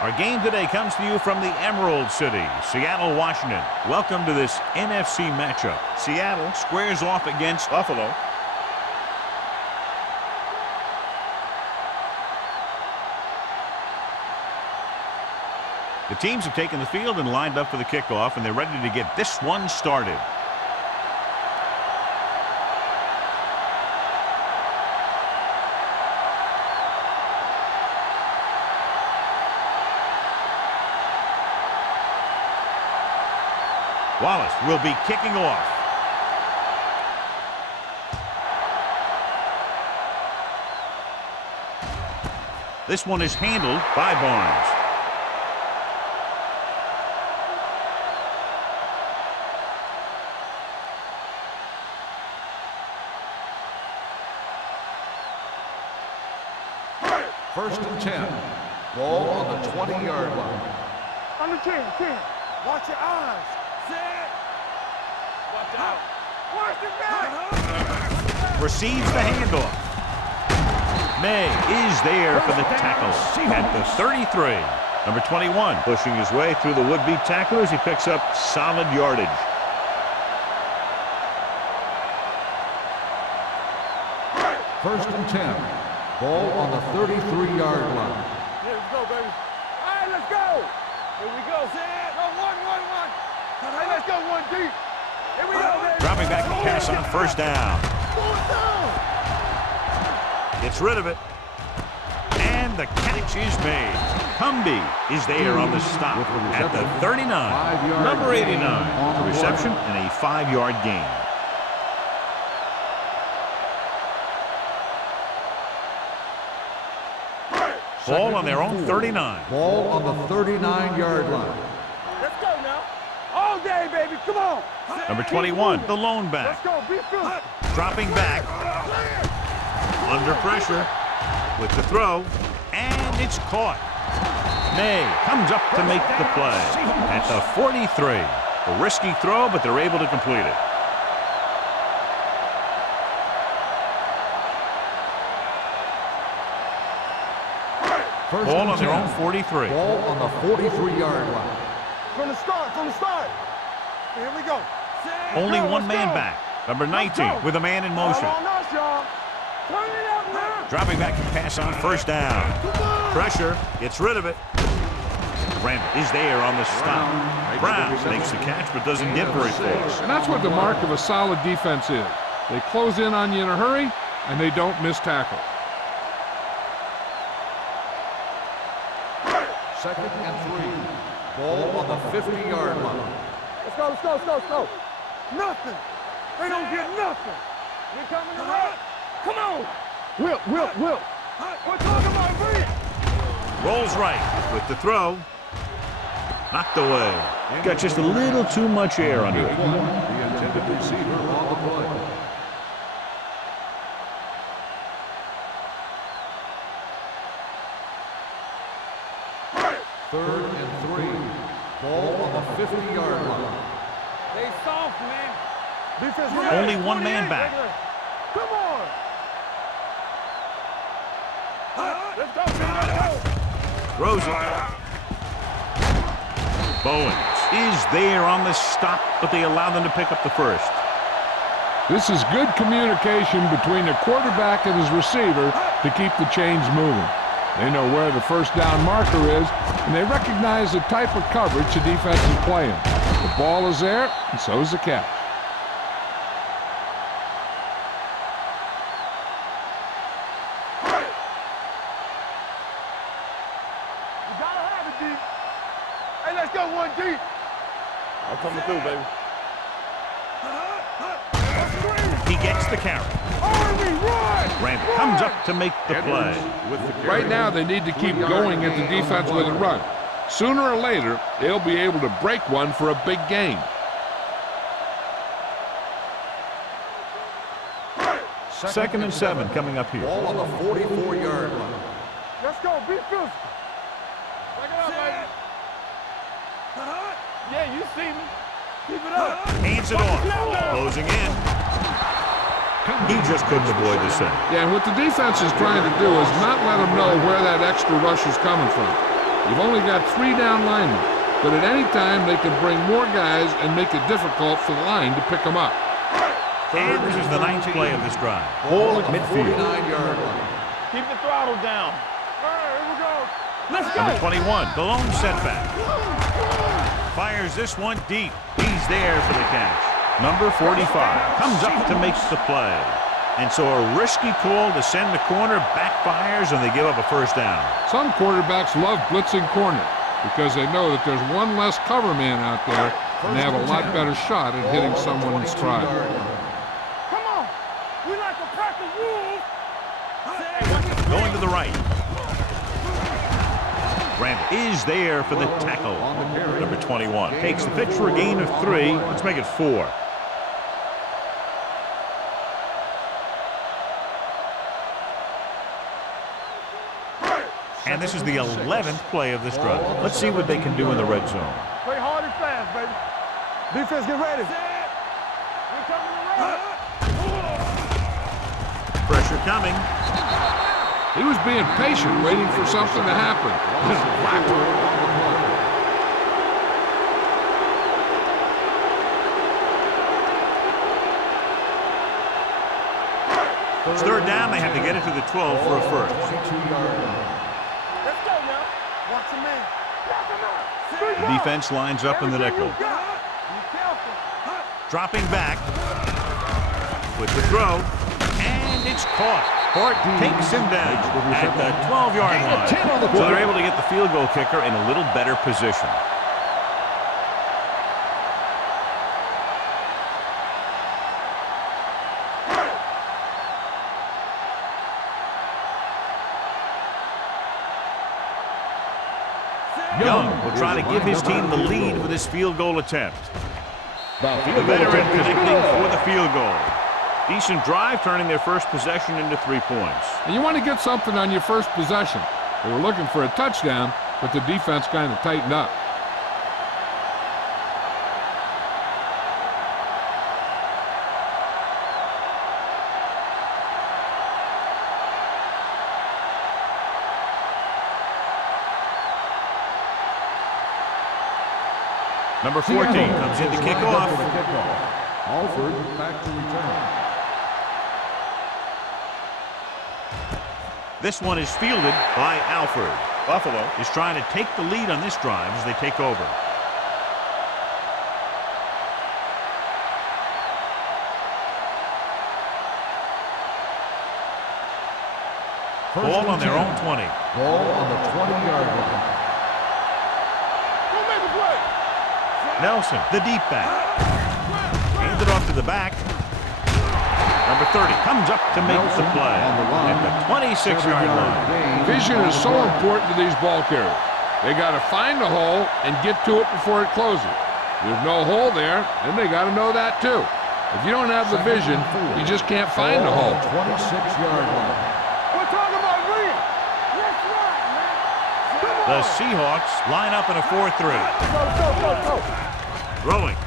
Our game today comes to you from the Emerald City, Seattle, Washington. Welcome to this NFC matchup. Seattle squares off against Buffalo. The teams have taken the field and lined up for the kickoff, and they're ready to get this one started. Wallace will be kicking off. This one is handled by Barnes. First and 10. Ball on the 20-yard line. On the 10. Watch your eyes. Set. Watch out. Watch the back. Receives the handoff. May is there for the tackle at the 33. Number 21 pushing his way through the would-be tacklers. He picks up solid yardage. First and 10. Ball on the 33-yard line. Here we go, baby. All right, let's go. Here we go. Set. Go, one. Hey, let's go, one deep. Here we go, baby. Dropping back to pass on first down. Gets rid of it. And the catch is made. Cumby is there on the stop at the 39. Number 89. The reception and a 5-yard gain. Ball on their own 39. Ball on the 39-yard line. Let's go now. All day, baby. Come on. Number 21, the lone Let's back. go. Be good. Dropping back. Under pressure with the throw. And it's caught. May comes up to make the play at the 43. A risky throw, but they're able to complete it. Ball on their own 43. Ball on the 43-yard line. From the start. Here we go. Only Let's one man go. back. Number 19 with a man in motion. All on us, y'all. Turn it up now. Dropping back to pass on first down. Pressure, gets rid of it. Brent is there on the stop. Brown makes the catch but doesn't get very close. And that's what the mark of a solid defense is. They close in on you in a hurry, and they don't miss tackle. Second and 3. Ball on the 50-yard line. Let's go. Nothing. They don't get nothing. We coming to run. Come on. Will. We're talking about Brent. Rolls right with the throw. Knocked away. Got just a little too much air under it. The intended receiver on the play. Third and 3. Ball on the 50-yard line. They soft, man. Defense Only one man back. Come on. Let's go, man. Throws it. Bowens is there on the stop, but they allow them to pick up the first. This is good communication between the quarterback and his receiver to keep the chains moving. They know where the first down marker is, and they recognize the type of coverage the defense is playing. The ball is there, and so is the catch. You gotta have it deep. Hey, let's go one deep. I'm coming through, baby. He gets the carry. Randall comes up to make the play. Right now, they need to keep going at the defense with a run. Sooner or later, they'll be able to break one for a big gain. Second and 7 coming up here. Ball on the 44-yard line. Let's go. Be physical. Back it up, baby. Yeah, you see me. Keep it up. Hands it off. Closing in. He just couldn't avoid the sack. Yeah, and what the defense is trying to do is not let them know where that extra rush is coming from. You've only got 3 down linemen, but at any time they can bring more guys and make it difficult for the line to pick them up. And this is the 9th play of this drive. Ball at midfield. 49-yard line. Keep the throttle down. All right, here we go. Let's go. Number 21, the lone setback. Fires this one deep. He's there for the catch. Number 45 comes up to make the play. And so a risky call to send the corner backfires, and they give up a first down. Some quarterbacks love blitzing corner because they know that there's one less cover man out there, and they have a lot better shot at hitting someone in stride. Come on. We like a pack of wolves. Going to the right. Grant is there for the tackle. Number 21 takes the pitch for a gain of 3. Let's make it 4. And this is the 11th play of this drive. Let's see what they can do in the red zone. Play hard and fast, baby. Defense, get ready. We're coming around. Pressure coming. He was being patient, waiting for something to happen. It's third down. They have to get it to the 12 for a first. Let's go now. Watch him in. The defense lines up in the nickel. Be careful. Dropping back with the throw, and it's caught. Hort takes him down at the 12-yard line. So they're able to get the field goal kicker in a little better position. Young will try to give his team the lead with his field goal attempt. The veteran connecting for the field goal. Decent drive, turning their first possession into 3 points. And you want to get something on your first possession. They were looking for a touchdown, but the defense kind of tightened up. Number 14 comes in to kick off. Alford back to return. This one is fielded by Alford. Buffalo is trying to take the lead on this drive as they take over. Ball on their own 20. Ball on the 20-yard line. Go make a play. Nelson, the deep back. Handed off to the back. Number 30 comes up to make the play at the 26-yard line. Vision is so important to these ball carriers. They got to find the hole and get to it before it closes. There's no hole there, and they got to know that too. If you don't have the vision, you just can't find the hole. 26-yard line. We're talking about real. That's right, man. Come on. The Seahawks line up in a 4-3. Go. Throwing.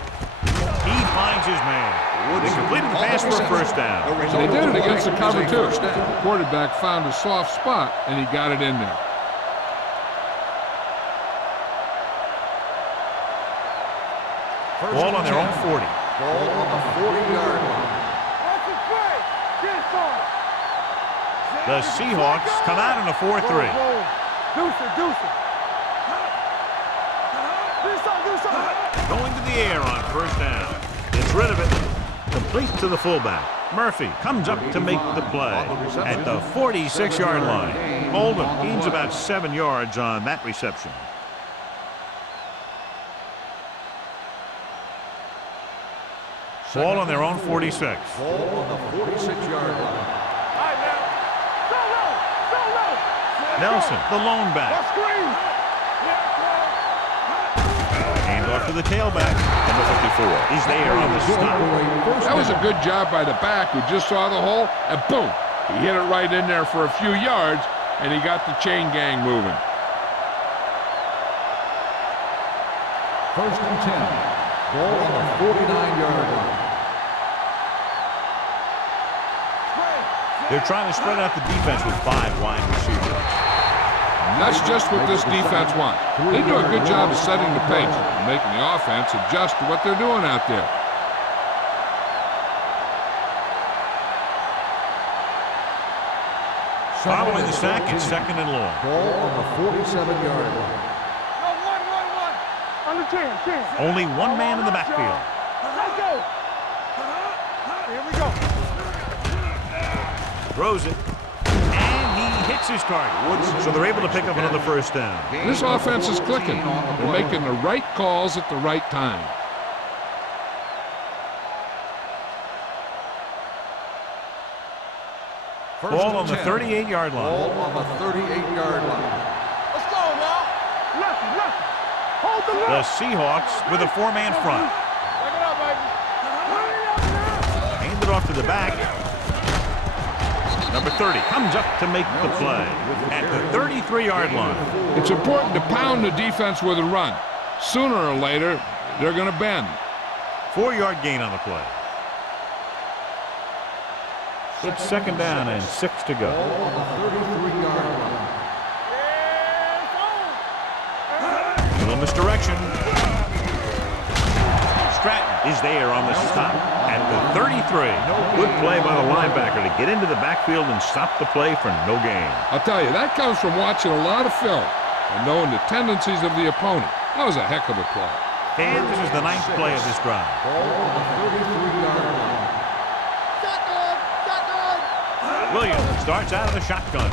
He finds his man. They completed the pass for a first down. They did it against the cover too. The quarterback found a soft spot, and he got it in there. Ball on their own 40. Ball on the 40-yard line. Watch the play. Get on. The Seahawks come out in a 4-3. Deuce it. Do something. Going to the air on first down. Gets rid of it. Complete to the fullback. Murphy comes up to make the play at the 46-yard line. Oldham gains about 7 yards on that reception. Ball on their own 46. Ball on the 46-yard line. All right, now. Go. Nelson, the lone back. Let's screen. Hand off to the tailback. Number 54. He's there on the stop. That was a good job by the back who just saw the hole, and boom, he hit it right in there for a few yards, and he got the chain gang moving. First and 10. Ball on the 49-yard line. They're trying to spread out the defense with 5 wide receivers. And that's just what this defense wants. They do a good job of setting the pace and making the offense adjust to what they're doing out there. Following the sack, it's 2nd and long. Ball on the 47-yard line. No, one. Under 10. Only one man in the backfield. Let's go. Here we go. Throws it. And he hits his target. So they're able to pick up another first down. This offense is clicking. They're making the right calls at the right time. Ball on the 38-yard line. Ball on the 38-yard line. Let's go now. Left. Hold the The left. Seahawks with a 4-man front. Back it up, baby. Hand it off to the back. Number 30 comes up to make the play at the 33-yard line. It's important to pound the defense with a run. Sooner or later, they're going to bend. 4-yard gain on the play. It's 2nd down and 6 to go. Ball on the 33-yard line. Little misdirection. Stratton is there on the stop at the 33. Good play by the linebacker to get into the backfield and stop the play for no gain. I'll tell you, that comes from watching a lot of film and knowing the tendencies of the opponent. That was a heck of a play. And this is the 9th play of this drive. Ball on the 33-yard line. Williams starts out of the shotgun.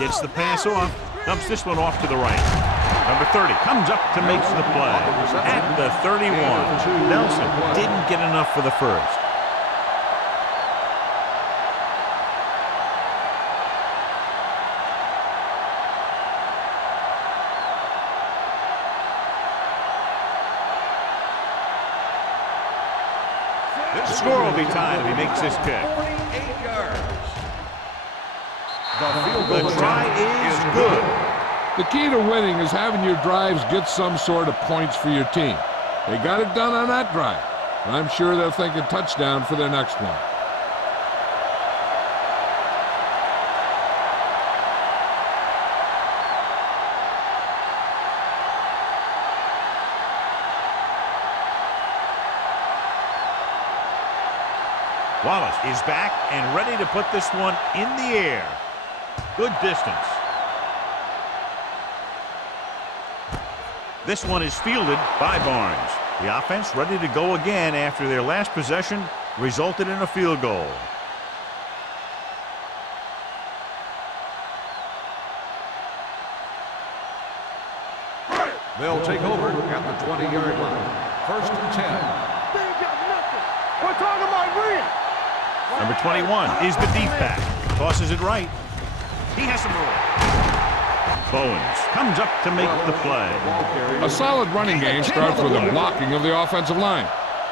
Gets the pass off. Dumps this one off to the right. Number 30 comes up to make the play at the 31. Nelson didn't get enough for the first. The score will be tied if he makes this kick. The try is good. The key to winning is having your drives get some sort of points for your team. They got it done on that drive. And I'm sure they'll think a touchdown for their next one. Wallace is back and ready to put this one in the air. Good distance. This one is fielded by Barnes. The offense ready to go again after their last possession resulted in a field goal. They'll take over at the 20-yard line. 1st and 10. They ain't got nothing. We're talking about win. Number 21 is the deep back. Tosses it right. He has some room. Bowens comes up to make the play. A solid running game starts with the blocking of the offensive line.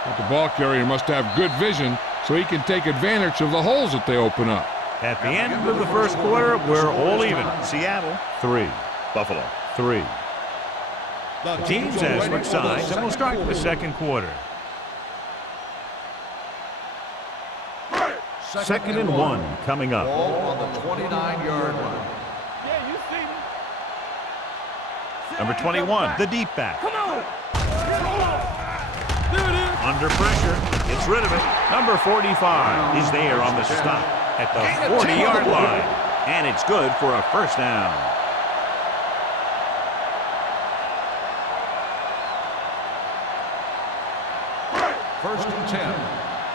But the ball carrier must have good vision so he can take advantage of the holes that they open up. At the end of the first quarter, we're all even. Seattle 3, Buffalo 3. The teams as switch sides, and we'll start the second quarter. 2nd and 1 coming up. Ball on the 29-yard line. Yeah, you see me. Number 21, the deep back. Come on. There it is. Under pressure, gets rid of it. Number 45 is there on the stop at the 40-yard line. And it's good for a first down. First and 10.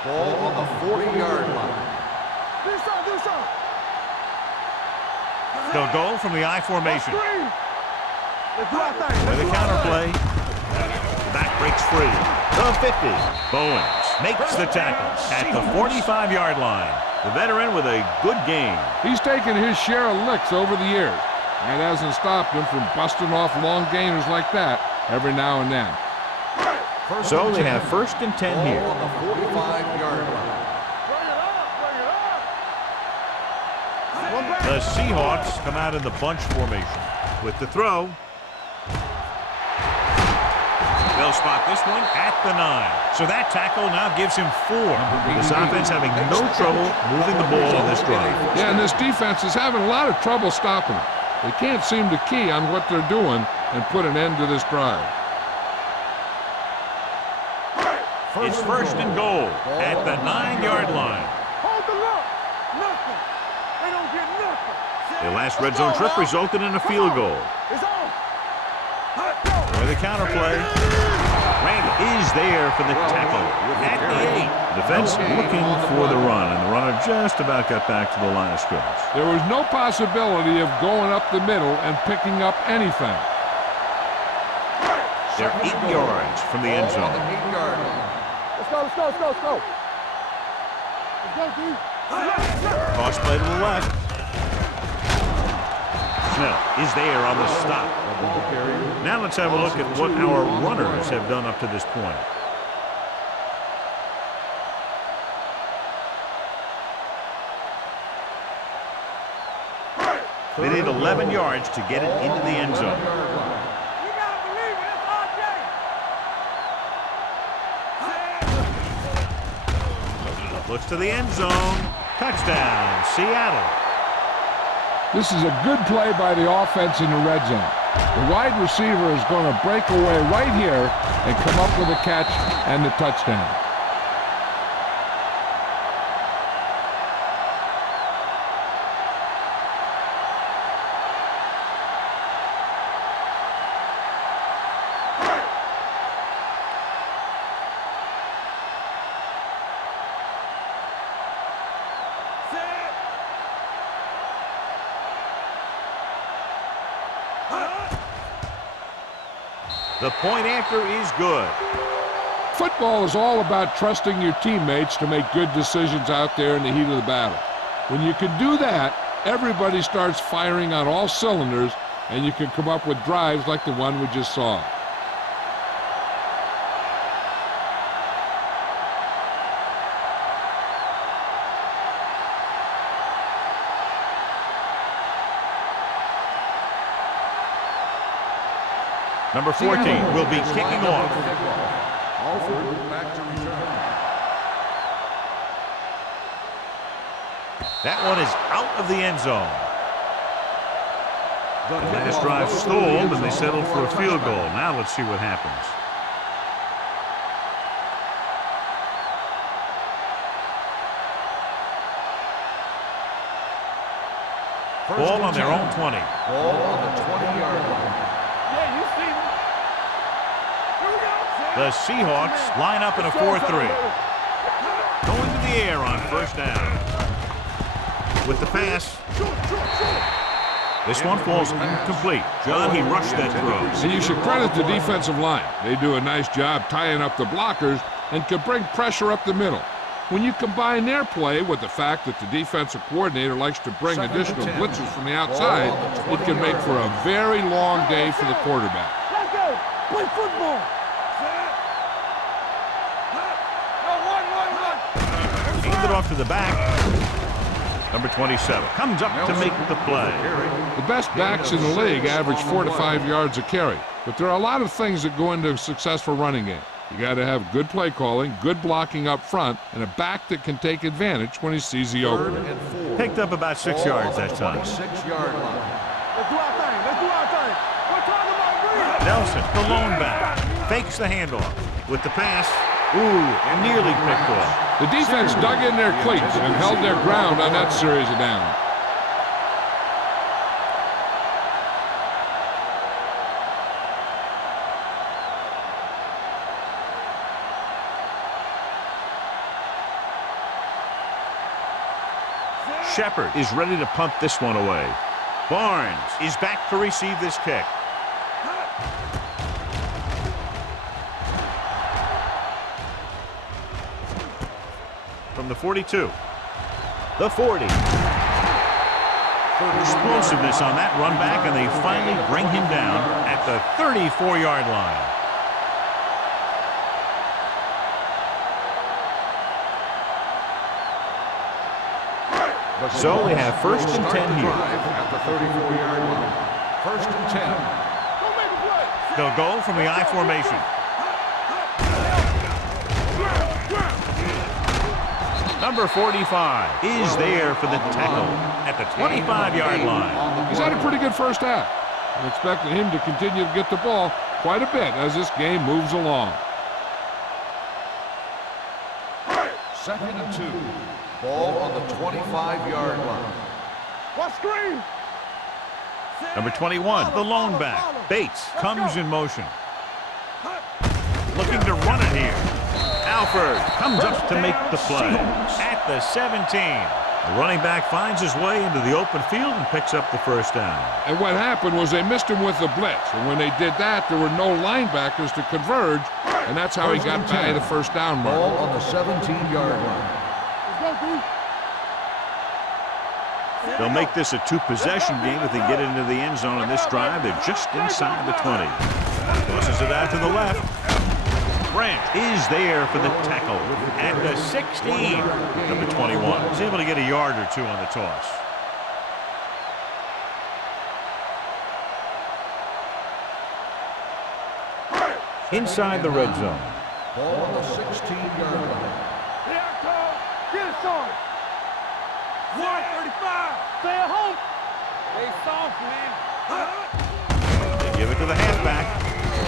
Ball on the 40-yard line. Do something. They'll go from the I formation. Let's do our thing. With a counterplay. Back breaks free. The 50. Bowens makes the tackle at the 45-yard line. The veteran with a good game. He's taken his share of licks over the years. That hasn't stopped him from busting off long gainers like that every now and then. So they have 1st and 10 here. On the 45-yard line. The Seahawks come out in the bunch formation. With the throw. They'll spot this one at the 9. So that tackle now gives him 4. This offense having no trouble moving the ball on this drive. Yeah, and this defense is having a lot of trouble stopping him. They can't seem to key on what they're doing and put an end to this drive. It's first and goal at the 9-yard line. Hold the look. Nothing. They don't get nothing. Their last red zone trip resulted in a field goal. It's on. For the counter play, Randall is there for the tackle at the 8. Defense looking for the run, and the runner just about got back to the line of scrimmage. There was no possibility of going up the middle and picking up anything. They're 8 yards from the end Ball on zone. the 8-yard line. Let's go, let's go, let's go, let's go. Let's go, D. Cross play to the left. Snell is there on the stop. Now let's have a look at what our runners have done up to this point. They need 11 yards to get it into the end zone. You gotta believe it. It's RJ. Looks to the end zone. Touchdown, Seattle. This is a good play by the offense in the red zone. The wide receiver is going to break away right here and come up with a catch and the touchdown. The point after is good. Football is all about trusting your teammates to make good decisions out there in the heat of the battle. When you can do that, everybody starts firing on all cylinders, and you can come up with drives like the one we just saw. Number 14 will be kicking off. Alford back to return. That one is out of the end zone. The last drive stalled, and they settled for a field goal. Now let's see what happens. Ball on their own 20. Ball on the 20-yard line. Yeah, you see me. Here we go. The Seahawks line up in a 4-3. Going to the air on first down. With the pass. This one falls incomplete. John, he rushed that throw. And you should credit the defensive line. They do a nice job tying up the blockers and can bring pressure up the middle. When you combine their play with the fact that the defensive coordinator likes to bring additional blitzes from the outside, it can make for a very long day for the quarterback. Let's go. Play football. Go, 1-1-1. Handed off to the back. Number 27 comes up to make the play. The best backs in the league average 4 to 5 yards a carry, but there are a lot of things that go into a successful running game. You got to have good play calling, good blocking up front, and a back that can take advantage when he sees the opening. Picked up about 6 yards that time. 26-yard line. Let's do our thing. Let's do our thing. We're talking about green. Nelson, the lone back, fakes the handoff with the pass. Ooh, nearly picked off. The defense dug in their cleats and held their ground on that series of downs. Shepard is ready to punt this one away. Barnes is back to receive this kick. From the 42. The 40. Explosiveness on that run back, and they finally bring him down at the 34-yard line. So we have first and 10 here. At the 34-yard line. First and 10. Go make a play. They'll go from the I formation. Number 45 is there for the tackle at the 25-yard line. He's had a pretty good first half. I'm expecting him to continue to get the ball quite a bit as this game moves along. 2nd and 2. Ball on the 25-yard line. What screen? Number 21, the lone back, Bates, comes in motion. Looking to run it here. Alford comes up to make the play at the 17. The running back finds his way into the open field and picks up the first down. And what happened was they missed him with the blitz. And when they did that, there were no linebackers to converge, and that's how he got by the first down mark. Ball on the 17-yard line. They'll make this a two-possession game if they get into the end zone in this drive. They're just inside the 20. Tosses it out to the left. Branch is there for the tackle at the 16. Number 21 is able to get a yard or two on the toss. Inside the red zone. Ball on the 16-yard line. Here I come. Get it started. 135. Stay at home. They soft, man. They give it to the halfback.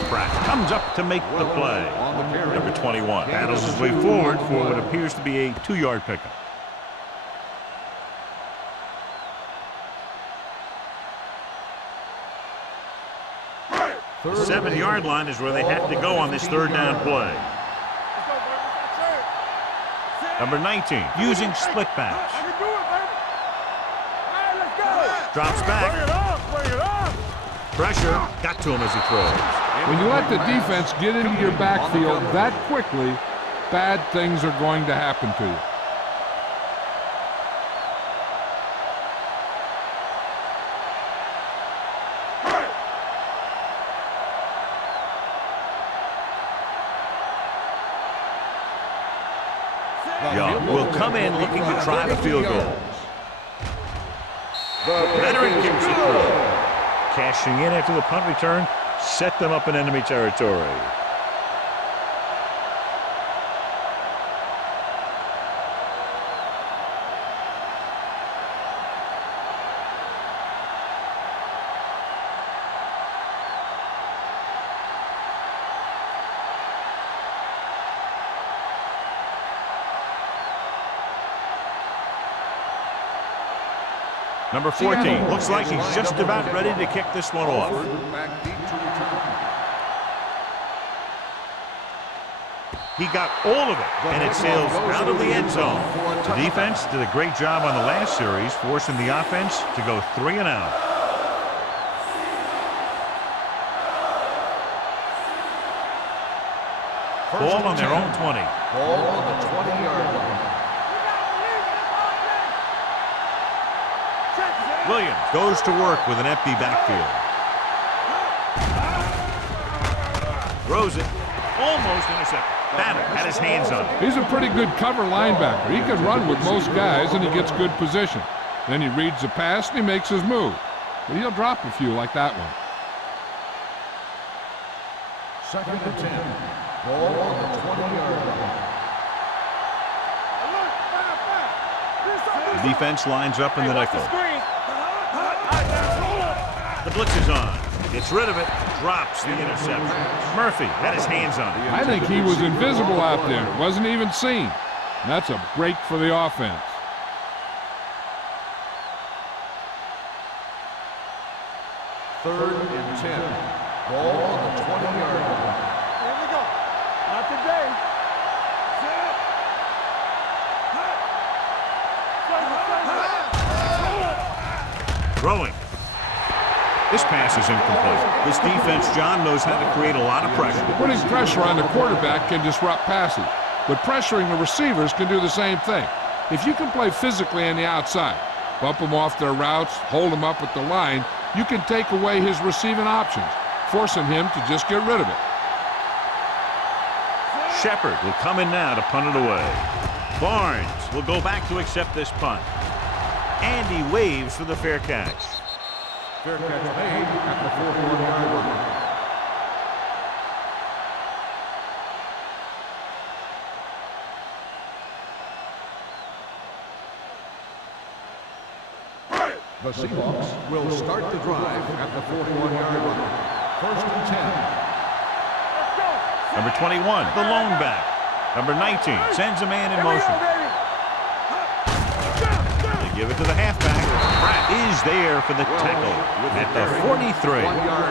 Pratt comes up to make the play. Number 21 battles his way forward for what appears to be a 2-yard pickup. The 7-yard line is where they have to go on this third down play. Number 19 using split backs. I can do it, baby. All right, let's go. Drops back. Bring it up. Bring it up. Pressure got to him as he throws. When you let the defense get into your backfield that quickly, bad things are going to happen to you. Young will come in looking to try the field goal. Veteran kicks it through. Cashing in after the punt return, set them up in enemy territory. Number 14 looks like he's just about ready to kick this one off. He got all of it, and it sails out of the end zone. The defense did a great job on the last series, forcing the offense to go 3 and out. Ball on their own 20. Ball on the 20-yard line. Williams goes to work with an empty backfield. Throws it. Almost intercepted. Banner had his hands on it. He's a pretty good cover linebacker. He can run with most guys, and he gets good position. Then he reads the pass, and he makes his move. But he'll drop a few like that one. 2nd and 10. Ball on the 20-yard line. The defense lines up in the nickel. The blitz is on. Gets rid of it. Drops the interception. Murphy had his hands on it. I think he was invisible out there. Wasn't even seen. And that's a break for the offense. Third and 10. Ball on the 20-yard line. Here we go. Not today. Throwing. This pass is incomplete. This defense, John, knows how to create a lot of pressure. Putting pressure on the quarterback can disrupt passing, but pressuring the receivers can do the same thing. If you can play physically on the outside, bump them off their routes, hold them up at the line, you can take away his receiving options, forcing him to just get rid of it. Shepard will come in now to punt it away. Barnes will go back to accept this punt. And he waves for the fair catch. Fair catch made at the 41-yard line. The Seahawks will start the drive at the 41-yard line. First and 10. Number 21, the lone back. Number 19 sends a man in motion. They give it to the halfback. Pratt is there for the tackle at the 43.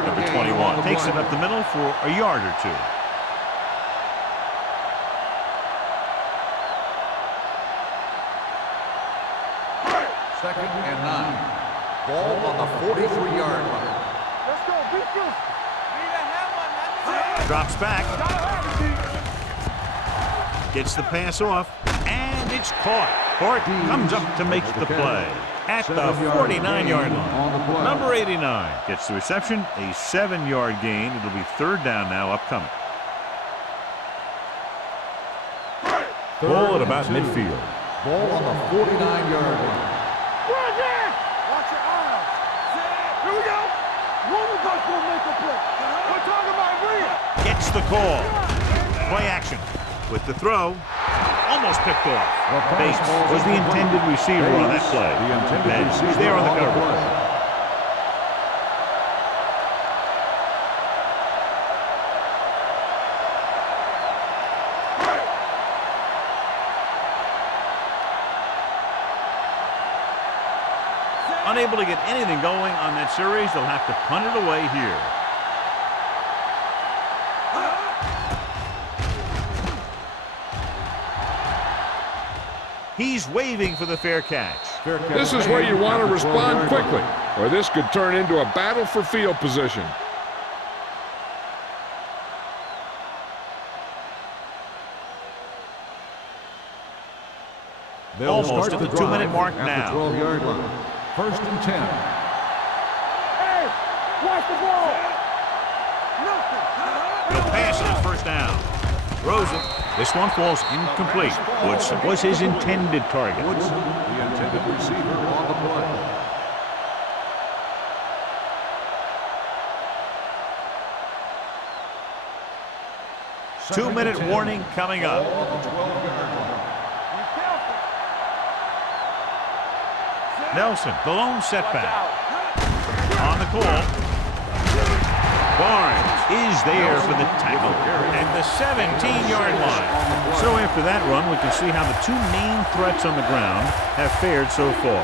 Number 21 takes it up the middle for a yard or two. Second and 9. Ball on the 43-yard line. Let's go, beat you. Drops back. Gets the pass off, and it's caught. Hort comes up to make the play at the 49-yard line. Number 89 gets the reception, a 7-yard gain. It'll be third down now upcoming. Ball at about midfield. Ball on the 49-yard line. Watch your eyes. Here we go. One of us will make a play. We're talking about real. Gets the call. Play action with the throw. Almost picked off. Bates was the intended receiver on that play. And he's there on the cover. Unable to get anything going on that series, they'll have to punt it away here. He's waving for the fair catch. This is where you want to respond quickly, or this could turn into a battle for field position. Almost at the 2-minute mark now. 12-yard line. First and 10. Hey, watch the ball. Nothing. He'll pass it at first down. Throws it. This one falls incomplete. Woods was his intended target. Woods, the intended receiver on the play. Two-minute warning coming up. Ball on the 12-yard line. Nelson, the lone setback. On the call. Barnes is there for the tackle at the 17-yard line. So after that run, we can see how the two main threats on the ground have fared so far.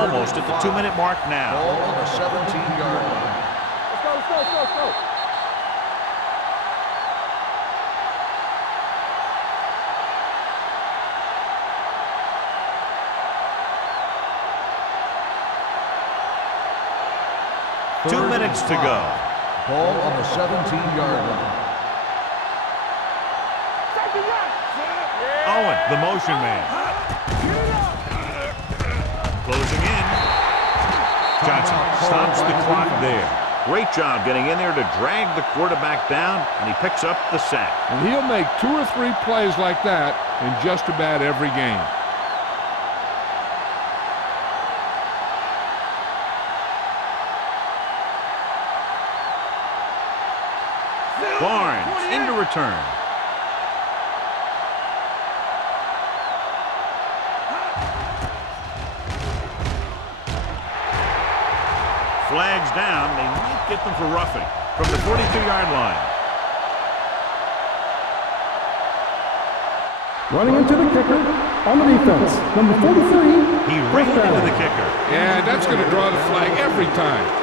Almost at the 2-minute mark now. Ball on the 17-yard line. Let's go. 2 minutes to go. Ball on the 17-yard line. Owen, the motion man. Closing in. Johnson stops the clock there. Great job getting in there to drag the quarterback down, and he picks up the sack. And he'll make 2 or 3 plays like that in just about every game. Barnes into return. Flags down. They might get them for roughing from the 42-yard line. Running into the kicker on the defense, number 43. He ran into the kicker. Yeah, that's going to draw the flag every time.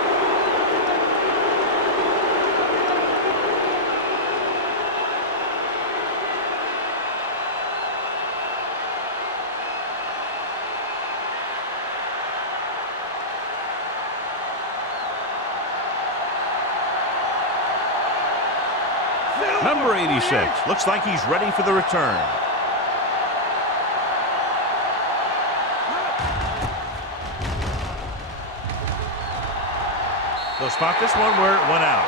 Number 86 looks like he's ready for the return. They'll spot this one where it went out.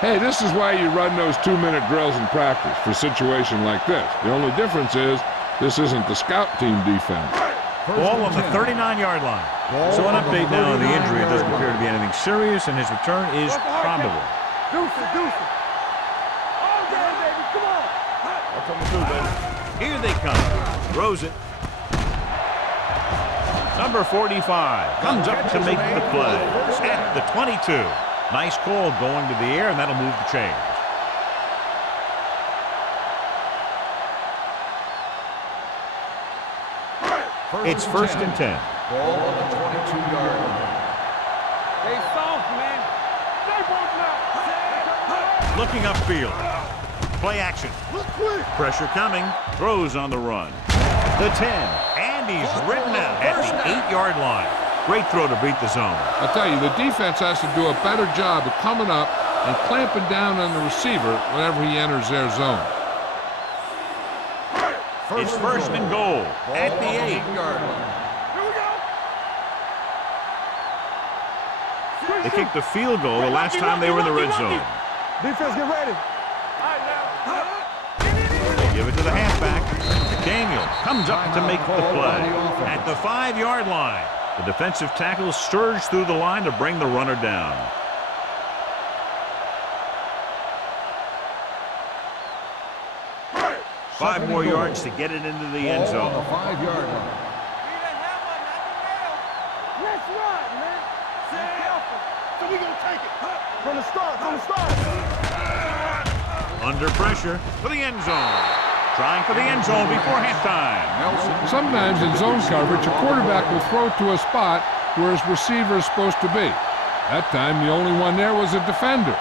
Hey, this is why you run those 2-minute drills in practice for a situation like this. The only difference is this isn't the scout team defense. Ball on the 39-yard line. So an update now on the injury. It doesn't appear to be anything serious, and his return is probable. Deuce it. Here they come. Throws it. Number 45 comes up to make the play at the 22. Nice call going to the air, and that'll move the chains. It's first and 10. Ball on the 22-yard line. Stay soft, man. Stay both now. Looking upfield. Play action. Pressure coming. Throws on the run. The 10. And he's ridden out at the 8-yard line. Great throw to beat the zone. I tell you, the defense has to do a better job of coming up and clamping down on the receiver whenever he enters their zone. It's first and goal at the 8. They kicked the field goal the last time they were in the red zone. Defense, get ready. They give it to the halfback. Daniel comes up to make the play at the 5-yard line. The defensive tackles surge through the line to bring the runner down. Five more yards to get it into the end zone. Ball on the 5-yard line. Let's run, man. Stay careful. So we gonna take it. From the start, Under pressure for the end zone. Trying for the end zone before halftime. Sometimes in zone coverage, a quarterback will throw to a spot where his receiver is supposed to be. That time, the only one there was a defender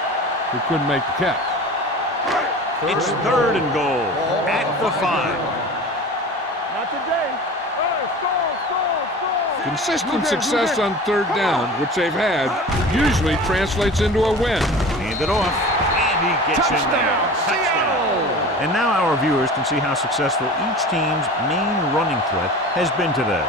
who couldn't make the catch. It's third and goal at the 5. Not today. Score. Consistent success on third down, which they've had, usually translates into a win. Hand it off, and he gets in there. Touchdown. And now our viewers can see how successful each team's main running threat has been today.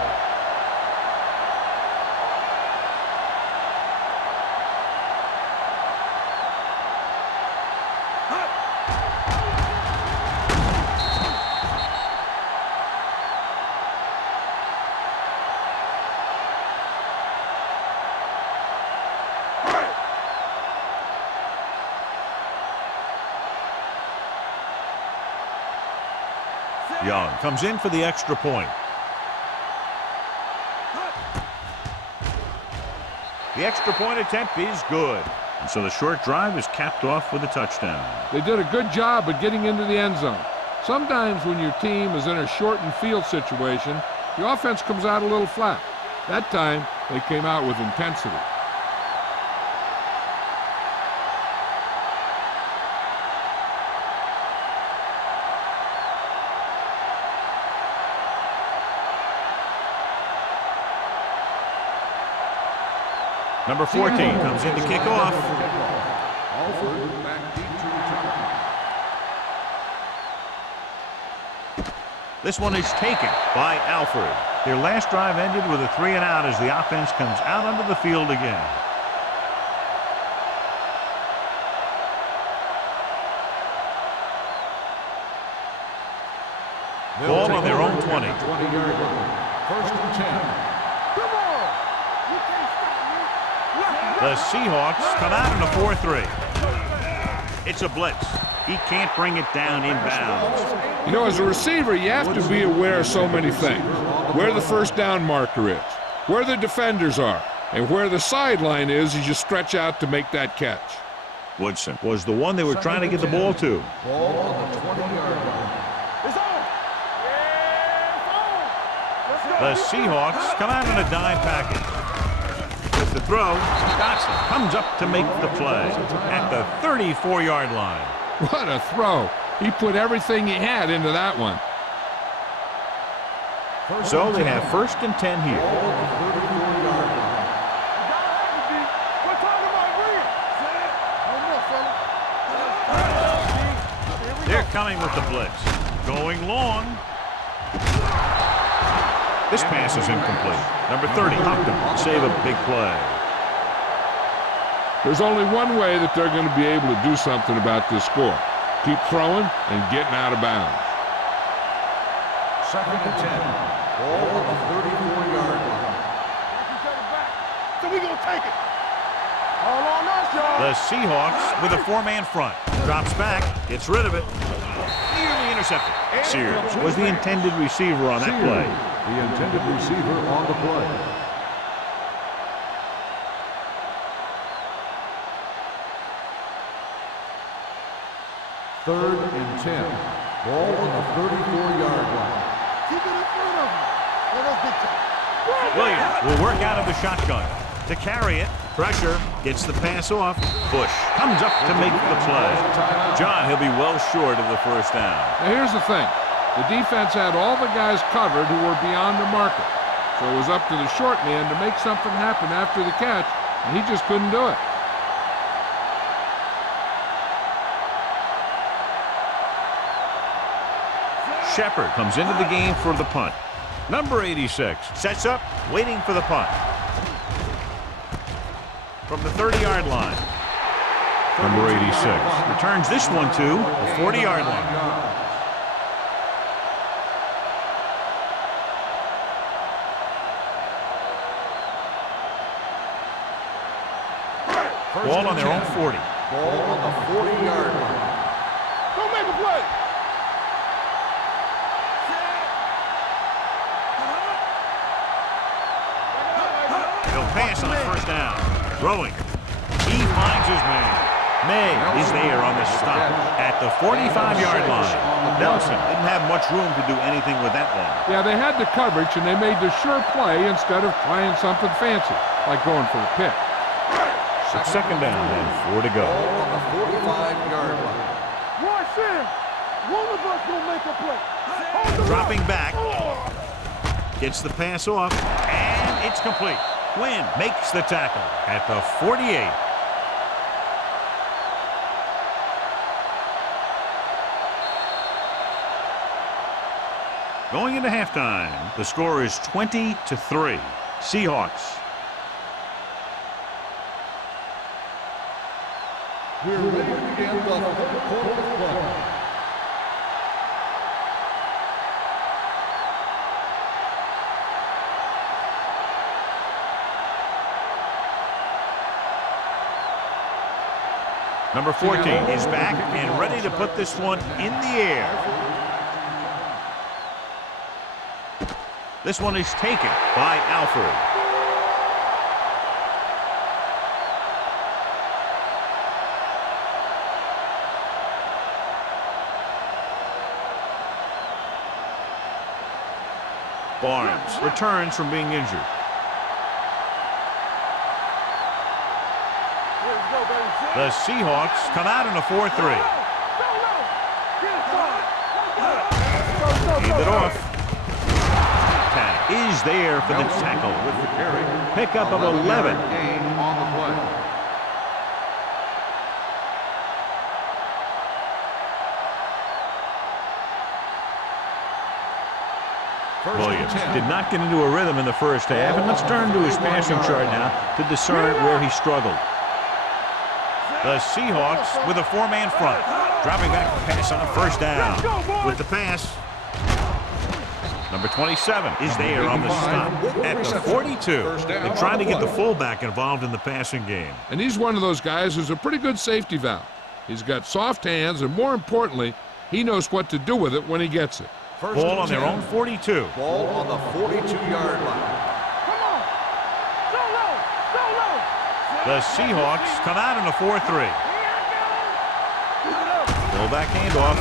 Young comes in for the extra point. The extra point attempt is good. And so the short drive is capped off with a touchdown. They did a good job of getting into the end zone. Sometimes when your team is in a shortened field situation, the offense comes out a little flat. That time, they came out with intensity. Number 14 comes in to kick off. This one is taken by Alford. Their last drive ended with a 3-and-out as the offense comes out onto the field again. Ball on their own 20. 20-yard line. First and 10. The Seahawks come out in a 4-3. It's a blitz. He can't bring it down inbounds. You know, as a receiver, you have to be aware of so many things. Where the first down marker is, where the defenders are, and where the sideline is as you stretch out to make that catch. Woodson was the one they were trying to get the ball to. Ball on the 20-yard line. It's on. Yeah, The Seahawks come out in a dime package. With the throw, Dotson comes up to make the play at the 34-yard line. What a throw. He put everything he had into that one. So they have first and 10 here. They're coming with the blitz. Going long. This pass is incomplete. Number 30 hopped him to save a big play. There's only one way that they're going to be able to do something about this score. Keep throwing and getting out of bounds. Second and 10. Ball on the 34-yard line. So we gonna take it. All on us, y'all. The Seahawks with a 4-man front. Drops back, gets rid of it. Nearly intercepted. Sears was the intended receiver on that play. The intended receiver on the play. Third and 10. Ball on the 34-yard line. Keep it in front of him. Let us big time. Williams will work out of the shotgun. To carry it, pressure, gets the pass off. Bush comes up to make the play. John, he'll be well short of the first down. Now here's the thing. The defense had all the guys covered who were beyond the marker. So it was up to the short man to make something happen after the catch, and he just couldn't do it. Shepard comes into the game for the punt. Number 86 sets up, waiting for the punt. From the 30-yard line. Number 86 returns this one to the 40-yard line. Ball on their own 40. Ball on the 40-yard line. Don't make a play. He'll pass on first down. Throwing. He finds his man. May is there on the stop at the 45-yard line. Nelson didn't have much room to do anything with that one. Yeah, they had the coverage, and they made the sure play instead of trying something fancy, like going for a pick. It's second down and 4 to go. Ball on the 45-yard line. Watch him. One of us will make a play. Hold the Dropping rock. back. Gets the pass off, and it's complete. Wynn makes the tackle at the 48. Going into halftime, the score is 20-3. Seahawks. We're ready to begin the third quarter of play. Number 14 is back and ready to put this one in the air. This one is taken by Alford. Barnes returns from being injured. The Seahawks come out in a 4-3. Hand it off. Tag is there for the tackle with the carry. Pickup of 11. Gain on the play. Williams did not get into a rhythm in the first half, and let's turn to his passing chart now to discern where he struggled. The Seahawks with a four-man front. Dropping back to pass on a first down. With the pass. Number 27 is there on the stop at the 42. They're trying to get the fullback involved in the passing game. And he's one of those guys who's a pretty good safety valve. He's got soft hands, and more importantly, he knows what to do with it when he gets it. Ball on their own 42. Ball on the 42-yard line. Come on. Go low. Go low. The Seahawks come out in a 4-3. Fullback handoff.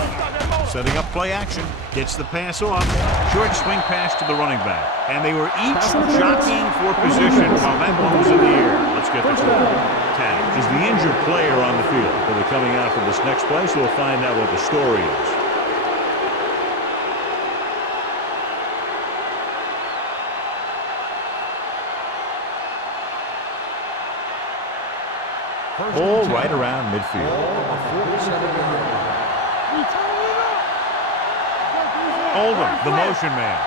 Setting up play action. Gets the pass off. Short swing pass to the running back. And they were each jockeying for position while that one was in the air. Let's get this one. Tag is the injured player on the field. They'll be coming out for this next play, so we'll find out what the story is. All right around midfield. Oldham, the motion man.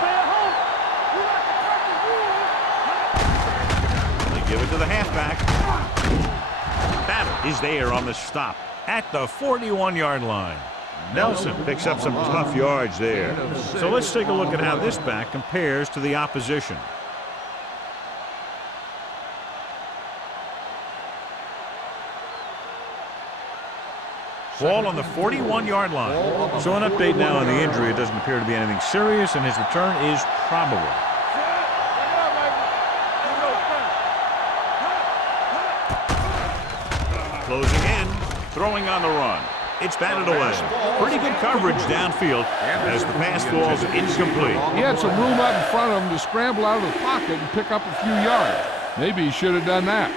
They give it to the halfback. Battle is there on the stop at the 41-yard line. Nelson picks up some tough yards there. So let's take a look at how this back compares to the opposition. Ball on the 41-yard line. So an update now on the injury. It doesn't appear to be anything serious, and his return is probable. Closing in, throwing on the run. It's batted away. Pretty good coverage downfield as the pass falls incomplete. He had some room up in front of him to scramble out of the pocket and pick up a few yards. Maybe he should have done that.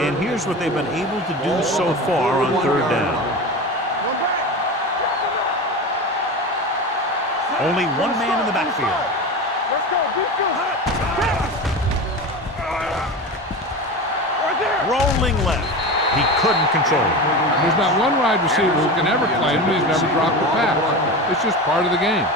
And here's what they've been able to do so far on third down. Only one man in the backfield. Let's go. Rolling left. He couldn't control it. There's not one wide receiver who can ever claim he's never dropped a pass. It's just part of the game.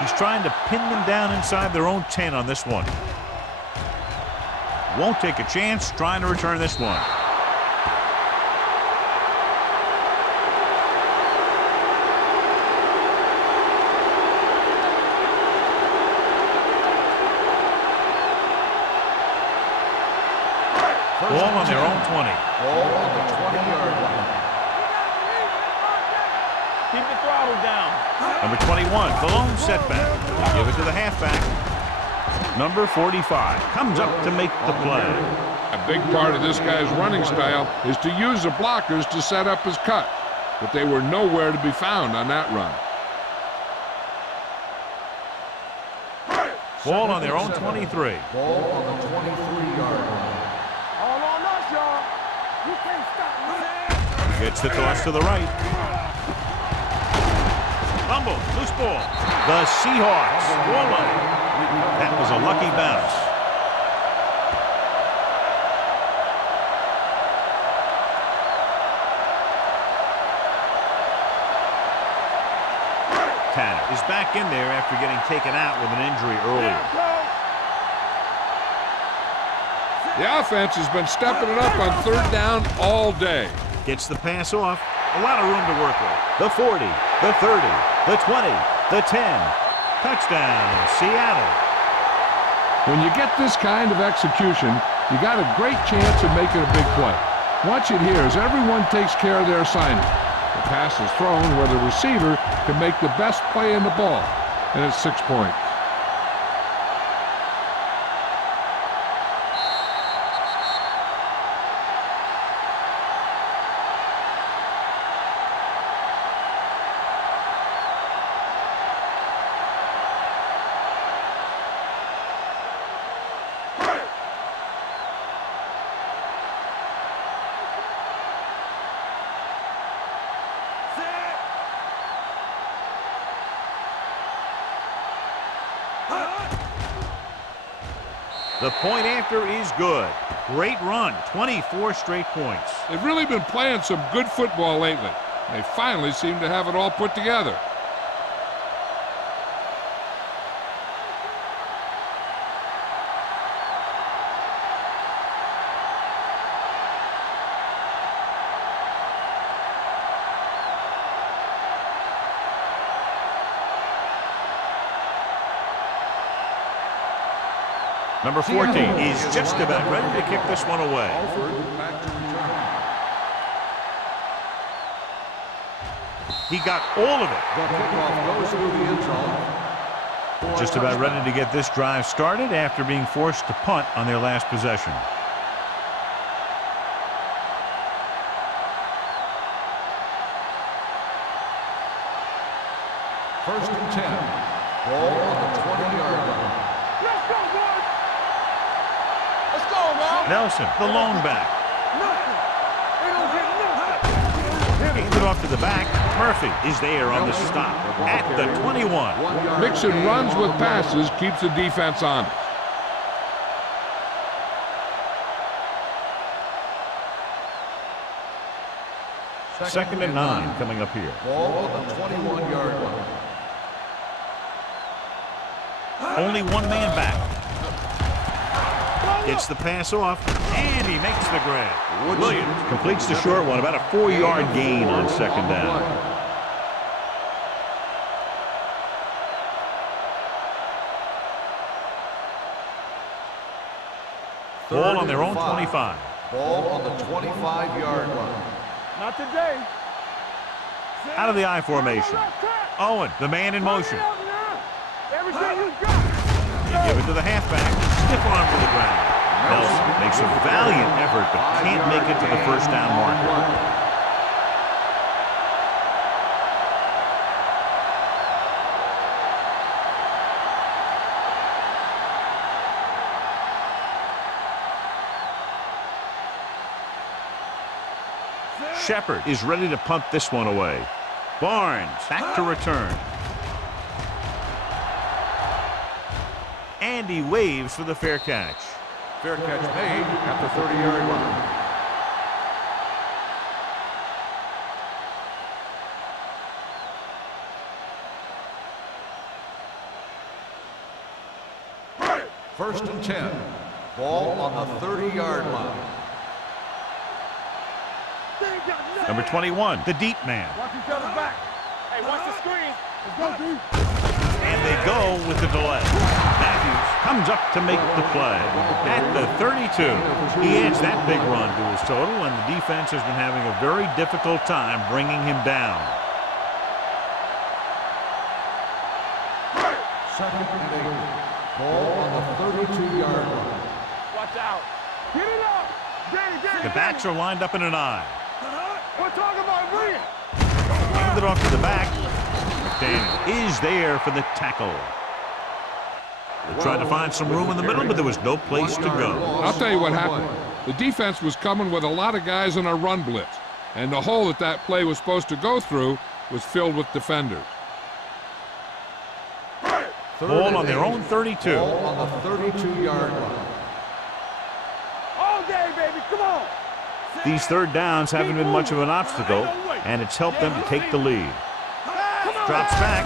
He's trying to pin them down inside their own 10 on this one. Won't take a chance trying to return this one. Ball on their own 20. Ball on the 20-yard line. Keep the throttle down. Number 21, the lone setback. They give it to the halfback. Number 45 comes up to make the play. A big part of this guy's running style is to use the blockers to set up his cut, but they were nowhere to be found on that run. Ball on their own 23. Ball on the 23-yard line. All on us, y'all. You can't stop me. Gets the toss to the right. Fumble, loose ball. The Seahawks score line. That was a lucky bounce. Tanner is back in there after getting taken out with an injury earlier. The offense has been stepping it up on third down all day. Gets the pass off. A lot of room to work with. The 40, the 30, the 20, the 10. Touchdown, Seattle. When you get this kind of execution, you got a great chance of making a big play. Watch it here as everyone takes care of their assignment. The pass is thrown where the receiver can make the best play in the ball, and it's 6 points. The point after is good. Great run, 24 straight points. They've really been playing some good football lately. They finally seem to have it all put together. Number 14 is just about ready to kick this one away. He got all of it. The kickoff goes through the end zone. Just about ready to get this drive started after being forced to punt on their last possession. First and 10. Ball on the 20-yard line. Let's go, boys. Let's go, man. Nelson, the lone back. Nothing. They don't get nothing. Kicked it off to the back. Murphy is there on the stop at the 21. Mixing runs with passes keeps the defense honest. Second and 9 coming up here. Ball on the 21-yard line. Only one man back. Gets the pass off, and he makes the grab. Williams completes the short one, about a 4-yard gain on second down. Ball on their own 25. Ball on the 25-yard line. Not today. Out of the I formation. Owen, the man in motion. Everything you got. They give it to the halfback. Stiff arm to the ground. Nelson makes a valiant effort, but can't make it to the first down marker. Shepard is ready to punt this one away. Barnes back to return. And he waves for the fair catch. Fair catch made at the 30-yard line. First and 10. Ball on the 30-yard line. Number 21, the deep man. Watch each other back. Hey, watch the screen. Let's go, dude. And they go with the delay. Matthews comes up to make the play. At the 32, he adds that big run to his total, and the defense has been having a very difficult time bringing him down. Second and 8. Ball on the 32-yard line. Watch out. Get it up. Danny. The backs are lined up in an I. We're talking about Williams. Hand it off to the back. McDaniel is there for the tackle. They tried to find some room in the middle, but there was no place to go. I'll tell you what happened. The defense was coming with a lot of guys in a run blitz, and the hole that play was supposed to go through was filled with defenders. Ball on their own 32. Ball on the 32-yard line. All day, baby. Come on. These third downs haven't been much of an obstacle, and it's helped them to take the lead. Drops back.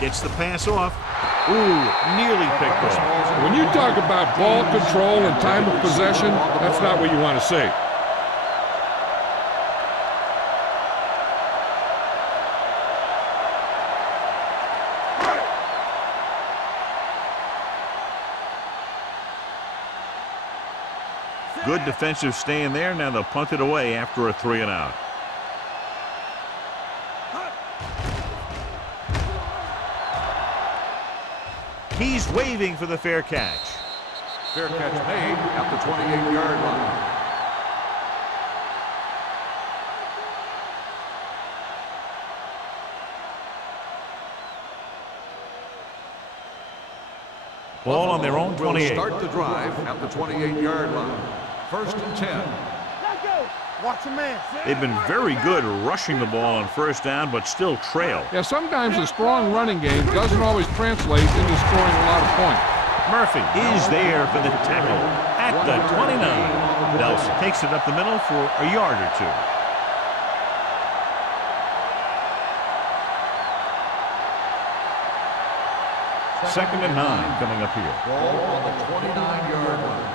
Gets the pass off. Ooh, nearly picked off. When you talk about ball control and time of possession, that's not what you want to see. Good defensive stand there. Now they'll punt it away after a 3 and out. He's waving for the fair catch. Fair catch made at the 28-yard line. Ball on their own 28. Start the drive at the 28-yard line. First and 10. Let's go. Watch a man. They've been very good rushing the ball on first down, but still trail. Yeah, sometimes a strong running game doesn't always translate into scoring a lot of points. Murphy is there for the tackle at the 29. Nelson takes it up the middle for a yard or two. Second and 9 coming up here. Ball on the 29-yard line.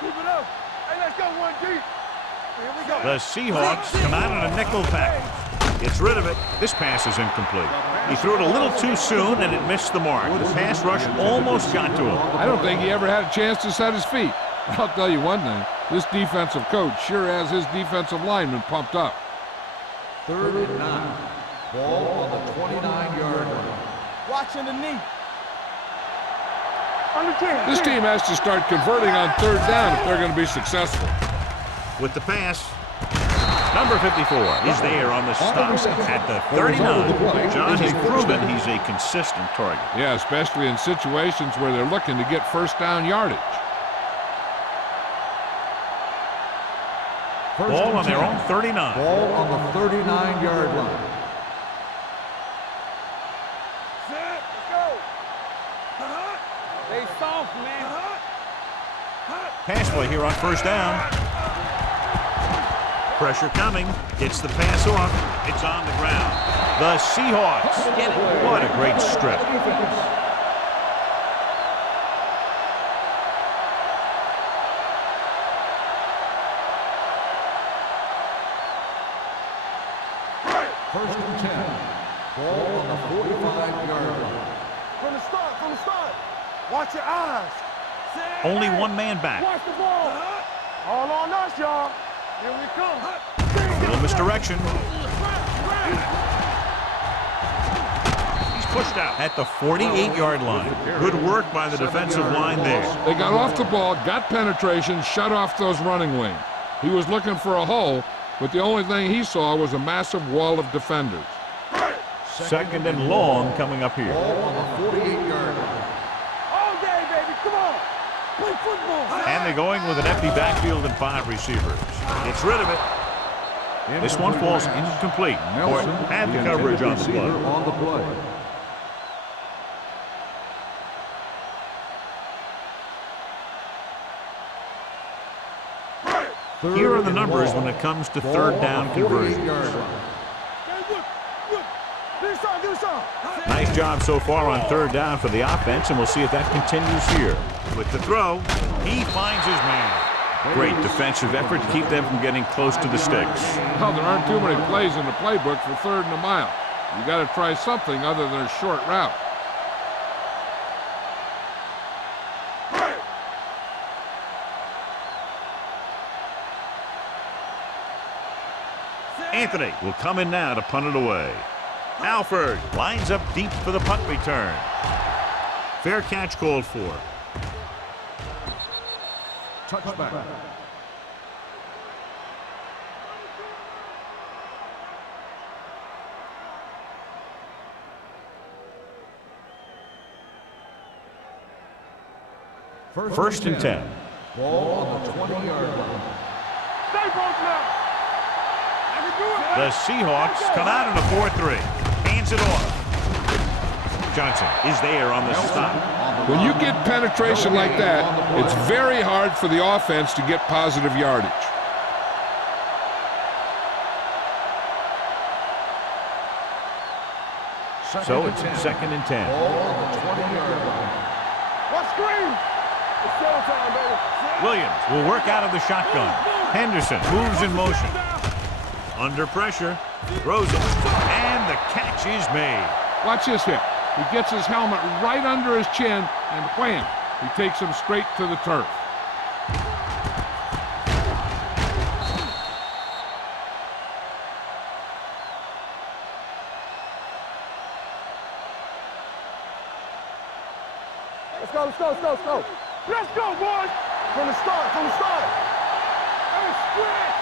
Keep it up. Hey, let's go one deep. Here we go. The Seahawks come out in a nickel package. Gets rid of it. This pass is incomplete. He threw it a little too soon, and it missed the mark. The pass rush almost got to him. I don't think he ever had a chance to set his feet. I'll tell you one thing. This defensive coach sure has his defensive linemen pumped up. Third and 9. Ball on the 29-yard line. Watching the knee. This team has to start converting on third down if they're going to be successful. With the pass, number 54 is there on the stop at the 39. John has proven he's a consistent target. Yeah, especially in situations where they're looking to get first down yardage. Ball on their own 39. Ball on the 39-yard line. Stay soft, man. Pass play here on first down. Pressure coming. Gets the pass off. It's on the ground. The Seahawks get it. What a great strip. First and 10. Ball on the 45-yard line. From the start. Watch your eyes. Only one man back. Watch the ball. All on us, y'all. Here we come. Little misdirection. He's pushed out at the 48-yard line. Good work by the defensive line there. They got off the ball, got penetration, shut off those running lanes. He was looking for a hole, but the only thing he saw was a massive wall of defenders. Second and long coming up here. Ball on the 48-yard line. All day, baby. Come on. Play football. And they're going with an empty backfield and 5 receivers. Gets rid of it. This one falls incomplete. Nelson Had the coverage on the play. on the play. Here are the numbers when it comes to third down conversions. Nice job so far on third down for the offense, and we'll see if that continues here. With the throw, he finds his man. Great defensive effort to keep them from getting close to the sticks. Well, there aren't too many plays in the playbook for third and a mile. You got to try something other than a short route. Anthony will come in now to punt it away. Alford lines up deep for the punt return. Fair catch called for. Touchback. First and 10. Ball on the 20-yard line. Stay both now. The Seahawks come out in a 4-3. Hands it off. Johnson is there on the stop. When you get penetration like that, it's very hard for the offense to get positive yardage. So it's second and 10. Ball on the 20-yard line. What screen? It's showtime, baby. Williams will work out of the shotgun. Henderson moves in motion. Under pressure, throws it, and the catch is made. Watch this hit. He gets his helmet right under his chin, and wham, he takes him straight to the turf. Let's go. Let's go, boys. From the start. Hey, square.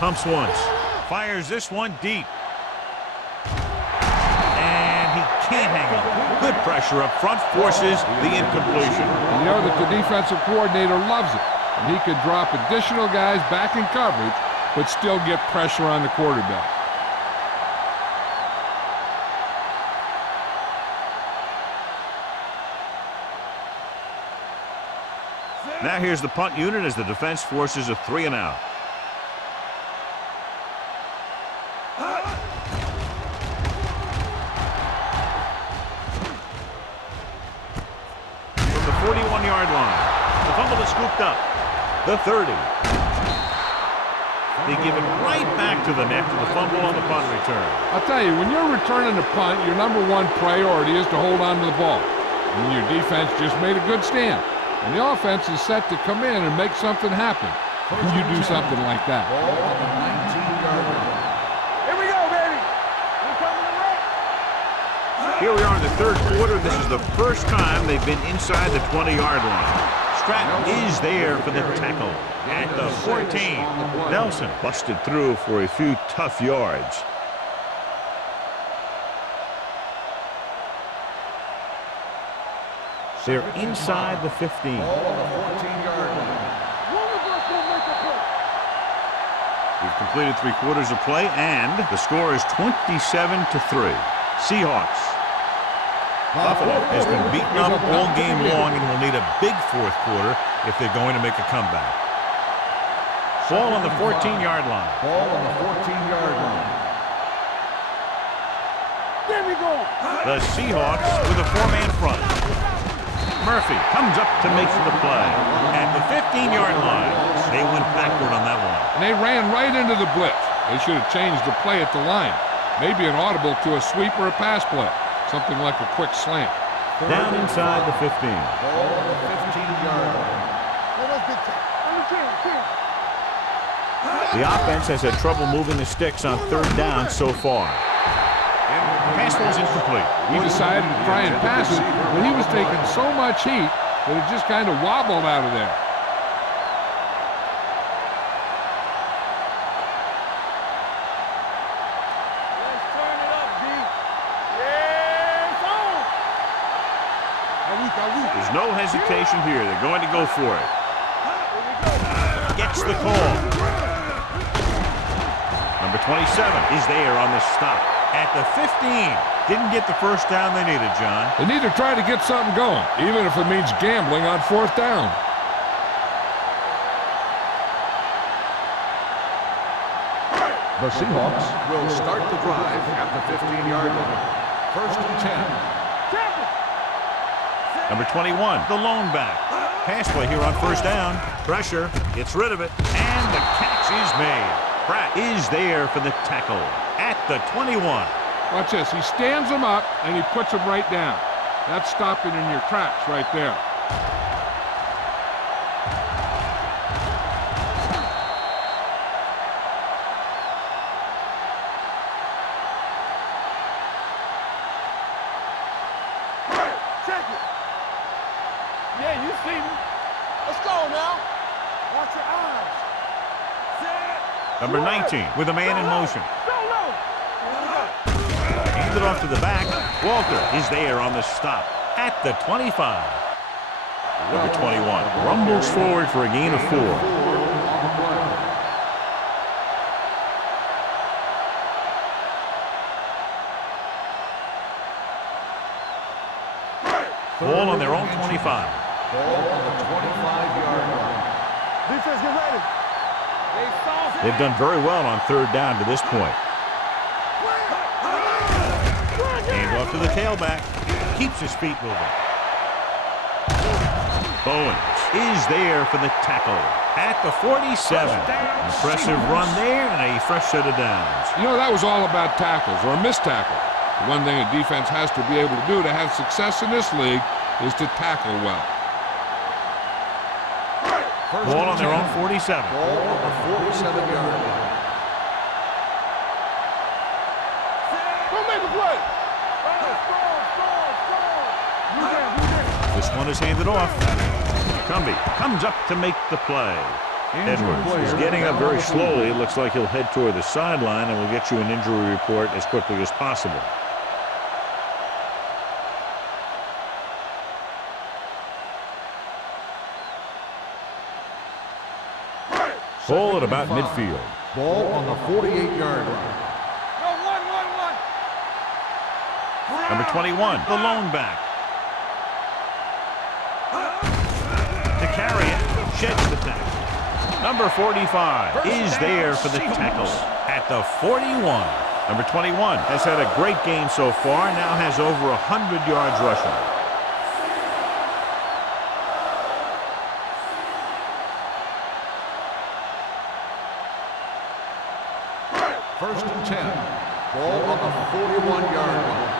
Pumps once, fires this one deep. And he can't hang on. Good pressure up front forces the incompletion. You know that the defensive coordinator loves it, and he can drop additional guys back in coverage, but still get pressure on the quarterback. Now here's the punt unit as the defense forces a 3-and-out. From the 41-yard line, the fumble is scooped up. The 30. They give it right back to the net for the fumble on the punt return. I'll tell you, when you're returning a punt, your number one priority is to hold on to the ball. And your defense just made a good stand. And the offense is set to come in and make something happen. You do something like that. Ball on the 19-yard line. Here we go, baby. We coming to right. Here we are in the third quarter. This is the first time they've been inside the 20-yard line. Stratton is there for the tackle at the 14. Nelson busted through for a few tough yards. They're inside the 15. Ball on the 14-yard line. We've completed 3 quarters of play, and the score is 27-3. Seahawks. Buffalo has been beaten up all game long and will need a big fourth quarter if they're going to make a comeback. Ball on the 14-yard line. Ball on the 14-yard line. There we go. The Seahawks with a 4-man front. Murphy comes up to make the play at the 15-yard line. They went backward on that one. And they ran right into the blitz. They should have changed the play at the line. Maybe an audible to a sweep or a pass play. Something like a quick slant. Down inside the 15. Ball on the 15-yard line. The offense has had trouble moving the sticks on third down so far. Pass was incomplete. He decided to try and pass it, but he was taking so much heat that it just kind of wobbled out of there. Let's turn it up, D. Yeah, it's on. There's no hesitation here. They're going to go for it. Gets the call. Number 27 is there on the stop at the 15. Didn't get the first down they needed, John. They need to try to get something going, even if it means gambling on fourth down. The Seahawks will start the drive at the 15-yard line. First and 10. Number 21, the lone back. Pass play here on first down. Pressure, gets rid of it, and the catch is made. Pratt is there for the tackle at the 21. Watch this. He stands him up, and he puts him right down. That's stopping in your tracks right there. Check it. Yeah, you see me. Let's go now. Watch your eyes. Set. Number 19 with a man in motion. Hand it off to the back. Walter is there on the stop at the 25. Number 21 rumbles forward for a gain of 4. Ball on their own 25. Ball on the 25-yard line. Defense, get ready. They saw it. They've done very well on third down to this point. Hand off to the tailback. Keeps his feet moving. Bowens is there for the tackle at the 47. Impressive run there and a fresh set of downs. You know, that was all about tackles or missed tackle. The one thing a defense has to be able to do to have success in this league is to tackle well. Ball on their own 47. Ball on the 47-yard line. Don't make a play. This one is handed off. Cumby comes up to make the play. Edwards is getting up very slowly. It looks like he'll head toward the sideline, and we'll get you an injury report as quickly as possible. Ball at about midfield. Ball on the 48-yard line. Number 21, the lone back. To carry it, sheds the tackle. Number 45 is there for the tackle at the 41. Number 21 has had a great game so far, now has over 100 yards rushing. First and 10. Ball on the 41-yard line.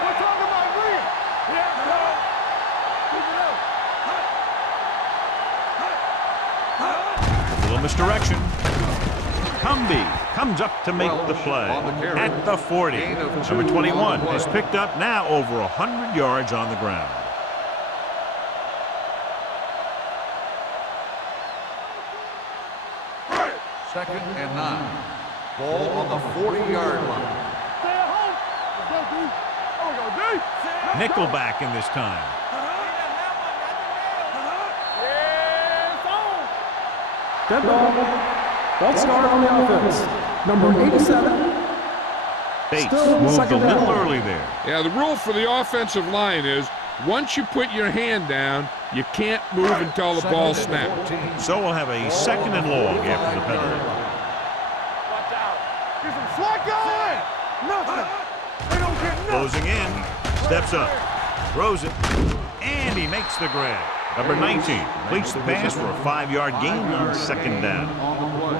We're talking about green. Yeah, no. Keep it up. A little misdirection. Cumby comes up to make the play at the 40. Number 21 has picked up now over 100 yards on the ground. Second and 9. Ball on the 40-yard line. Stay at home. Let's go, D. Oh, we go, D. Nickelback in this time. Yeah, it's on. Dead ball. Ball start on the offense. Number 87. Bates Still moved a second little down. early there. Yeah, the rule for the offensive line is once you put your hand down, you can't move until the ball snaps. So we'll have a second and long after the penalty. Watch out. Get some slack going. Nothing. They don't get nothing. Closing in, steps up, throws it, and he makes the grab. Number 19 completes the pass for a 5-yard gain on second down. On the play.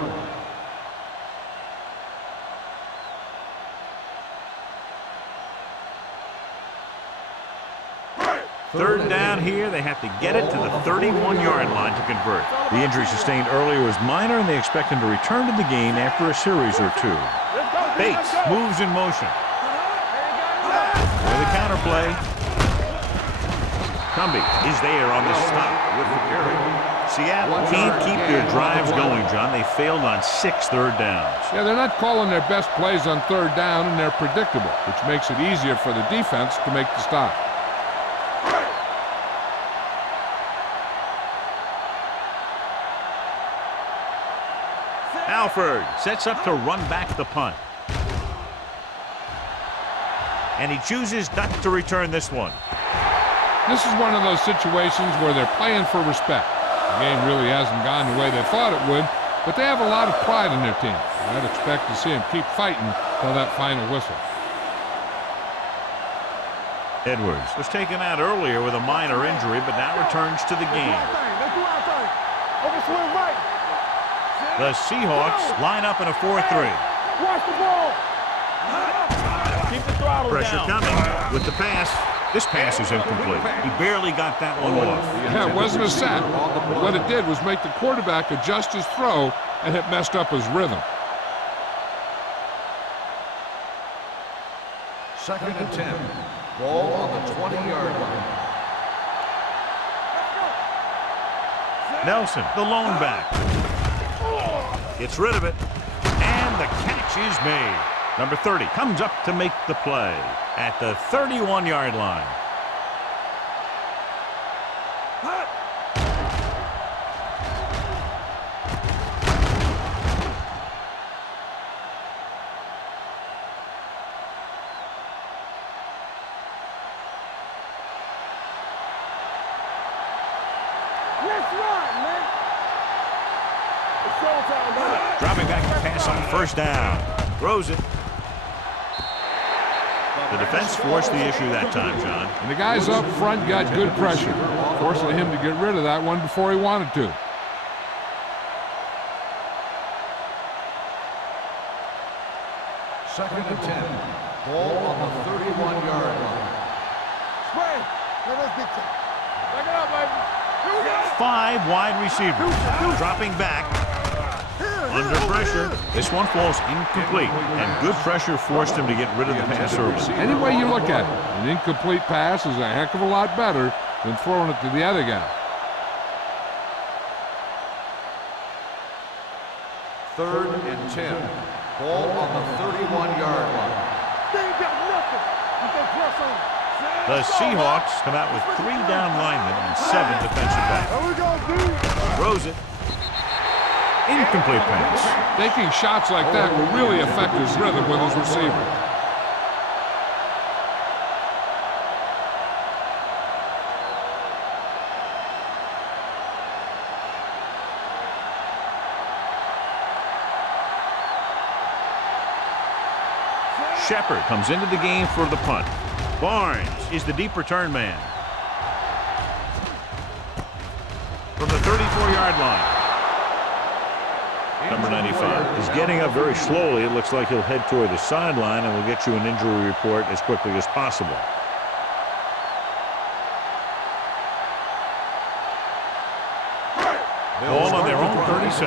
Third down here, they have to get it to the 31-yard line to convert. The injury sustained earlier was minor, and they expect him to return to the game after a series or two. Bates moves in motion. For the counterplay. Cumby is there on the stop with the carry. Seattle can't keep their drives going, John. They failed on 6 third downs. Yeah, they're not calling their best plays on third down, and they're predictable, which makes it easier for the defense to make the stop. Alford sets up to run back the punt. And he chooses not to return this one. This is one of those situations where they're playing for respect. The game really hasn't gone the way they thought it would, but they have a lot of pride in their team. I'd expect to see them keep fighting till that final whistle. Edwards was taken out earlier with a minor injury, but now returns to the game. The Seahawks line up in a 4-3. Watch the ball. Keep the throttle Pressure down. coming with the pass. This pass is incomplete. He barely got that one off. Yeah, it wasn't a sack. What it did was make the quarterback adjust his throw, and it messed up his rhythm. Second and 10. Ball on the 20-yard line. Nelson, the lone back. Gets rid of it, and the catch is made. Number 30 comes up to make the play at the 31-yard line. Let's run, man. It's showtime, man. Dropping back to pass on first down. Throws it. The defense forced the issue that time, John. And the guys up front got good pressure, forcing him to get rid of that one before he wanted to. Second and 10. Ball on the 31-yard line. Spray. Let us get you. Back it up, baby. Here we go. 5 wide receivers. Dropping back. Under pressure. This one falls incomplete, and good pressure forced him to get rid of the pass early. Any way you look at it, an incomplete pass is a heck of a lot better than throwing it to the other guy. Third and 10. Ball on the 31-yard line. They ain't got nothing. You can press on. The Seahawks come out with 3 down linemen and 7 defensive backs. Here we go, dude. Throws it. Incomplete pass. Taking shots like that will really affect his rhythm with his receiver. Shepard comes into the game for the punt. Barnes is the deep return man. From the 34-yard line. Number 95 is getting up very slowly. It looks like he'll head toward the sideline, and we'll get you an injury report as quickly as possible. Ball on their own 36.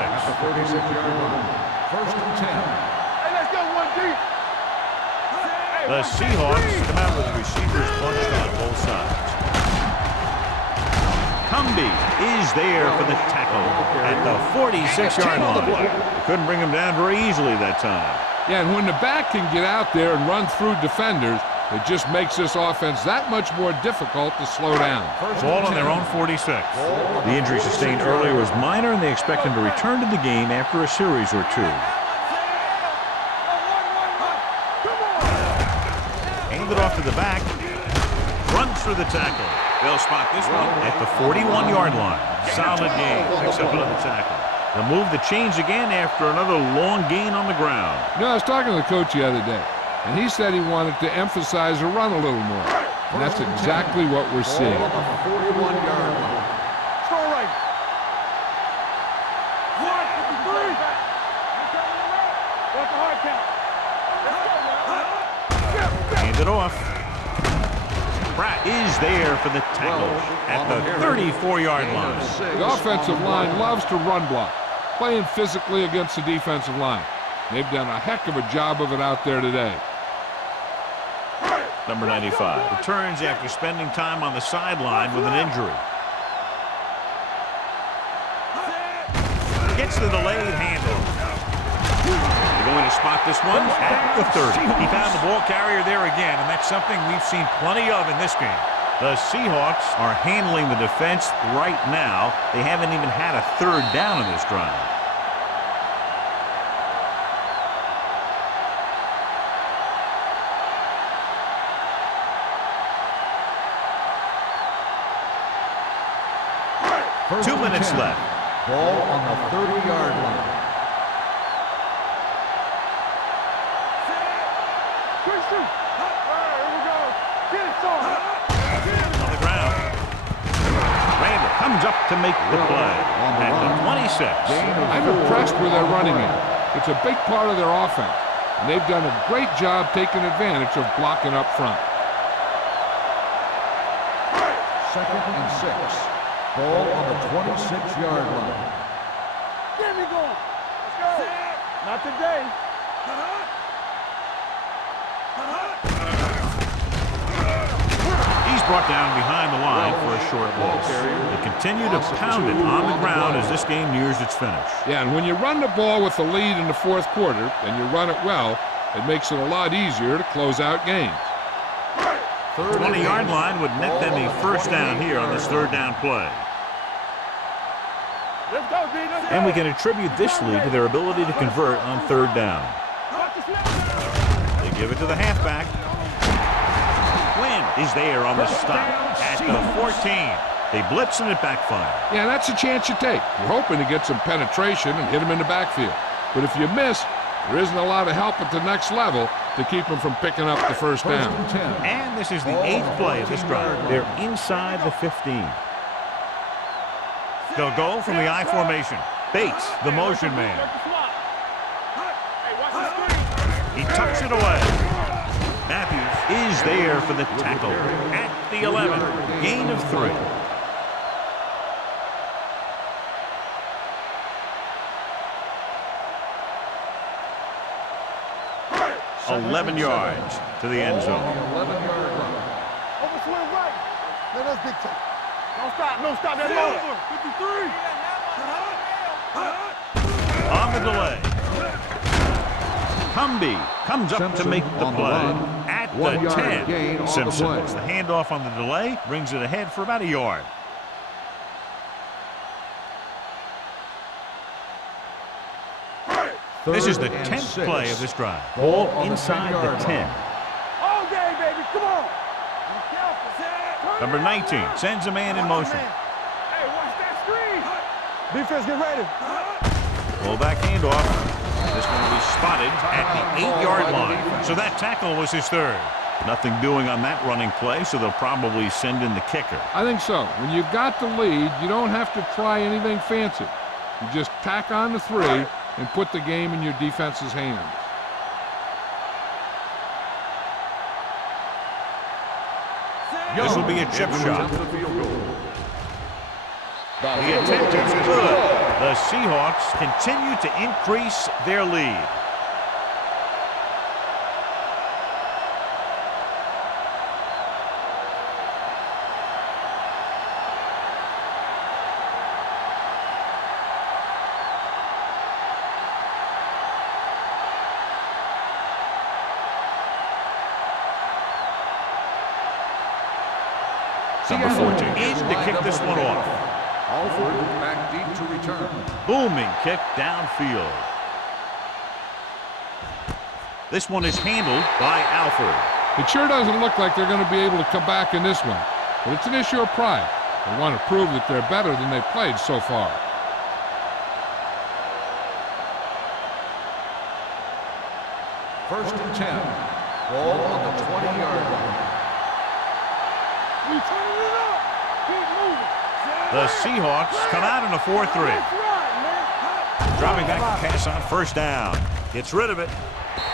First and 10. Hey, let's go one deep. The Seahawks come out with receivers bunched on both sides. Cumby is there for the tackle at the 46-yard line. They couldn't bring him down very easily that time. Yeah, and when the back can get out there and run through defenders, it just makes this offense that much more difficult to slow down. Ball on their own 46. The injury sustained earlier was minor, and they expect him to return to the game after a series or two. Handed off to the back. Runs through the tackle. They'll spot this one at the 41-yard line. Solid gain. Picks up another tackle. They'll move the chains again after another long gain on the ground. You know, I was talking to the coach the other day, and he said he wanted to emphasize the run a little more. And that's exactly what we're seeing. Hand it off. Pratt is there for the tackle at the 34-yard line. The offensive line loves to run block, playing physically against the defensive line. They've done a heck of a job of it out there today. Number 95 returns after spending time on the sideline with an injury. Gets the delayed handoff. They're going to spot this one at the 30. He found the ball carrier there again, and that's something we've seen plenty of in this game. The Seahawks are handling the defense right now. They haven't even had a third down in this drive. First 2 minutes 10. left. Ball on the 30-yard line. Christian! All right, here we go. Get it, son. On the ground. Randall comes up to make the play at the 26. I'm impressed with their running game. It's a big part of their offense, and they've done a great job taking advantage of blocking up front. 2nd and 6. Ball on the 26-yard line. Get me going. Let's go. Not today. He's brought down behind the line for a short loss. They continue to pound it on the ground as this game nears its finish. Yeah, and when you run the ball with the lead in the fourth quarter, and you run it well, it makes it a lot easier to close out games. 20-yard line would net them a first down here on this third down play. Let's go, D. Let's go. And we can attribute this lead to their ability to convert on third down. They give it to the halfback. Quinn is there on the stop at the 14. They blitz and it backfires. Yeah, that's a chance you take. You're hoping to get some penetration and hit them in the backfield. But if you miss, there isn't a lot of help at the next level to keep them from picking up the first down. And this is the 8th play of this drive. They're inside the 15. They'll go from the I formation. Bates, the motion man. He tucks it away. Matthews is there for the tackle at the 11. Gain of 3. 11 yards to the end zone. 11-yard line. Over swing right. Let us dictate. Don't stop. No stop. That's over. 53. On the delay. Humby comes up Simpson to make the on the play run. at 1 the yard 10. gain on the Simpson play. gets the handoff on the delay, brings it ahead for about a yard. This is the 10th play of this drive. Ball inside the 10. All day, baby. Come on. Be careful. Number 19 sends a man in motion. Hey, watch that screen. Defense, get ready. Fullback handoff. This one will be spotted at the 8-yard line. So that tackle was his third. Nothing doing on that running play, so they'll probably send in the kicker. I think so. When you've got the lead, you don't have to try anything fancy. You just tack on the 3 and put the game in your defense's hands. This will be a chip shot. The attempt is good. The Seahawks continue to increase their lead. Number 14 is to kick this one off. Alford back deep to return. Booming kick downfield. This one is handled by Alford. It sure doesn't look like they're going to be able to come back in this one, but it's an issue of pride. They want to prove that they're better than they've played so far. First and 10. Ball on the 20-yard line. We turning it up. Keep moving. The Seahawks come out in a 4-3. That's right, man. Dropping back to pass on first down. Gets rid of it.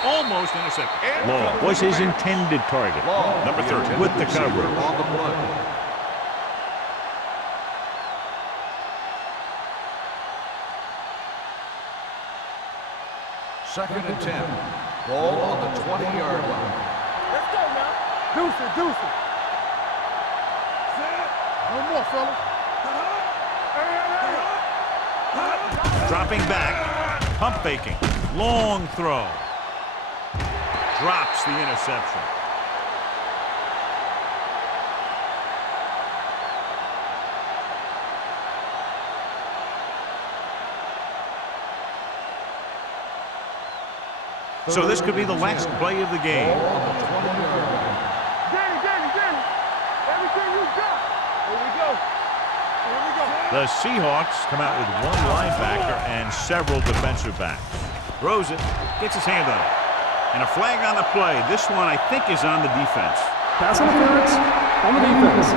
Almost intercepted. Law Incomplete. was his intended target. Long, Number 30 intended with the receiver coverage. on the play. Second and 10. Ball on the 20-yard line. Let's go now. Deuce it, deuce it. No more, fellas. Dropping back. Pump faking. Long throw. Drops the interception. So this could be the last play of the game. Danny, everything you got. Here we go. Here we go. The Seahawks come out with one linebacker and several defensive backs. Throws it, gets his hand on it. And a flag on the play. This one, I think, is on the defense. Pass interference on the defense.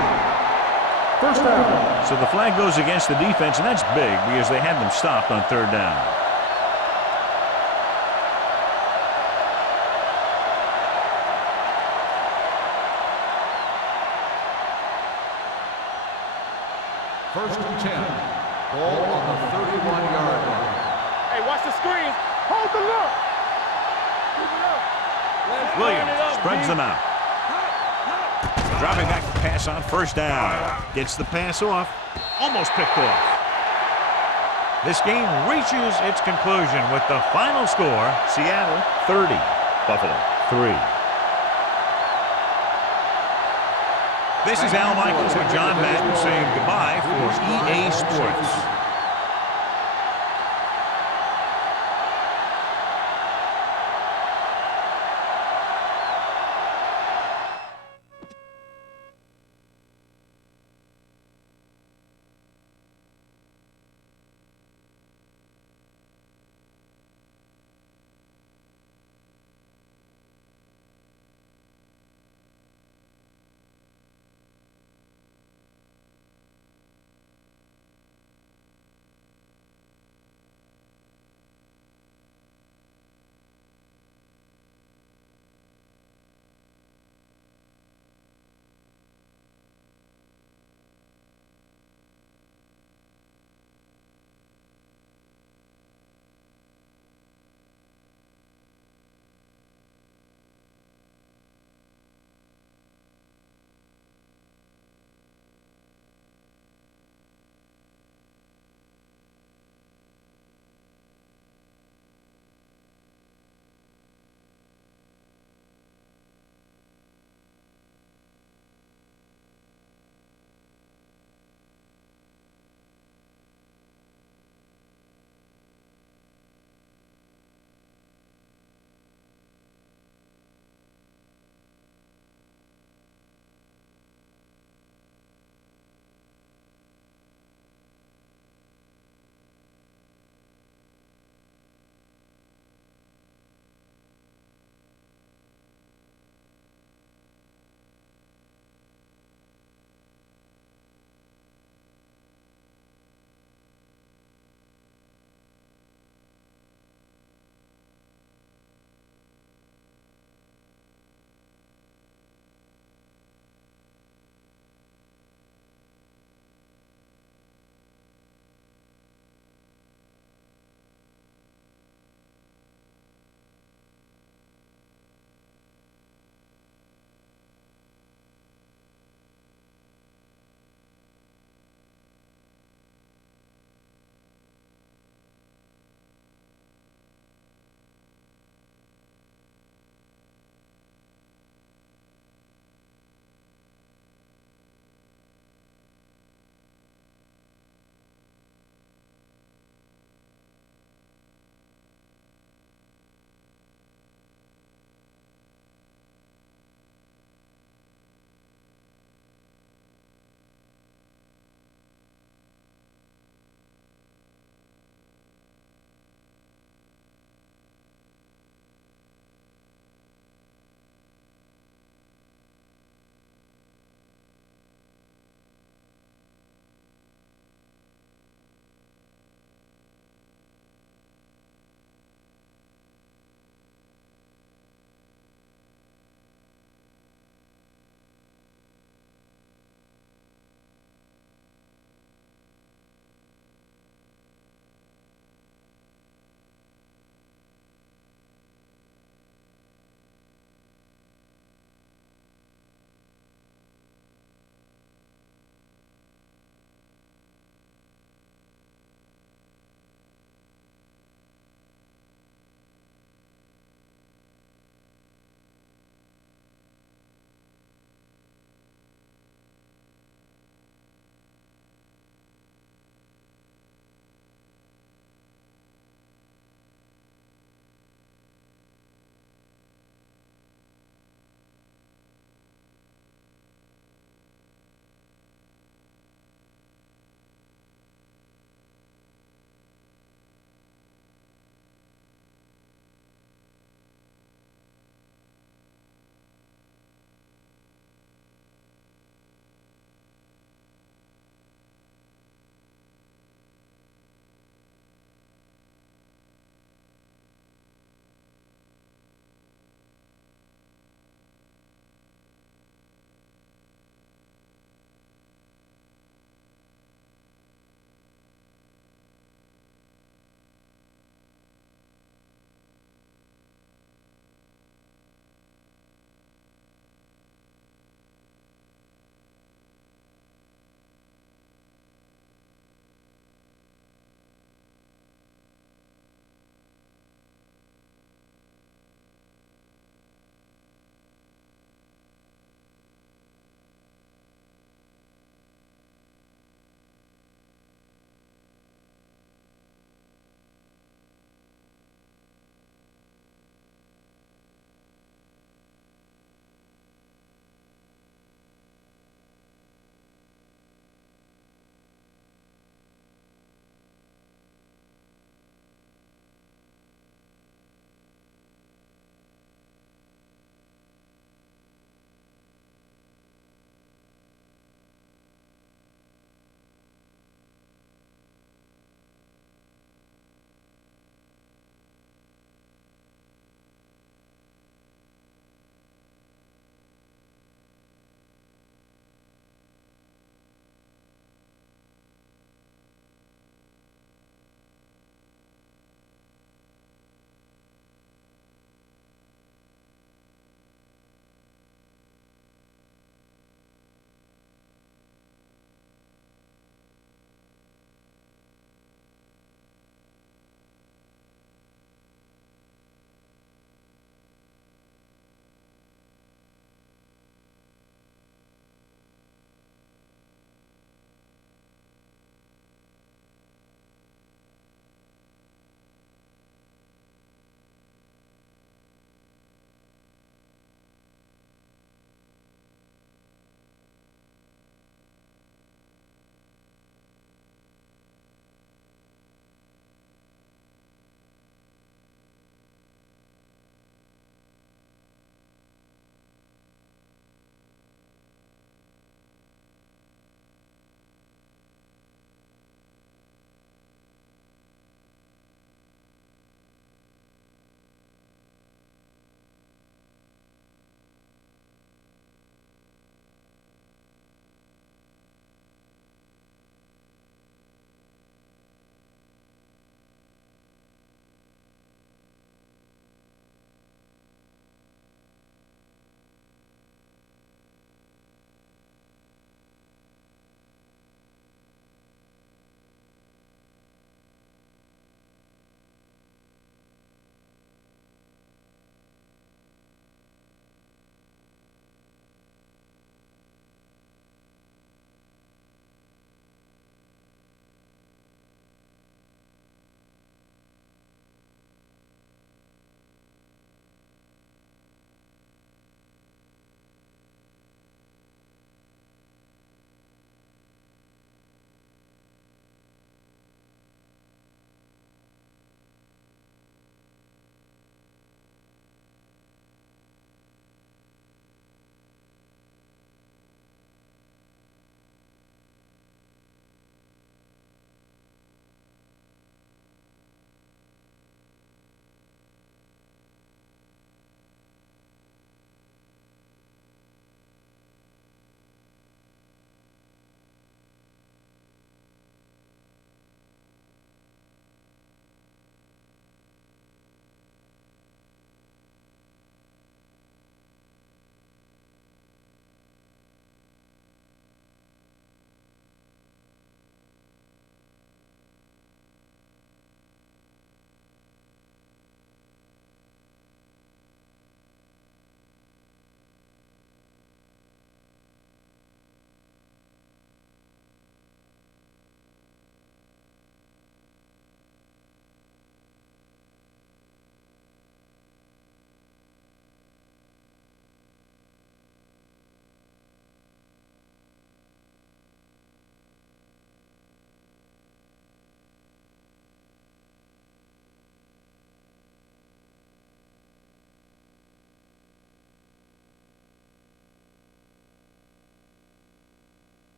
First down. So the flag goes against the defense, and that's big because they had them stopped on third down. First and 10. Ball on the 31-yard line. Hey, watch the screens. Hold the look. Keep it up. Let's burn it Williams up, spreads G. them out. Dropping back to pass on first down. Gets the pass off. Almost picked off. This game reaches its conclusion with the final score, Seattle 30, Buffalo 3. This is Al Michaels with John Madden saying goodbye for EA Sports.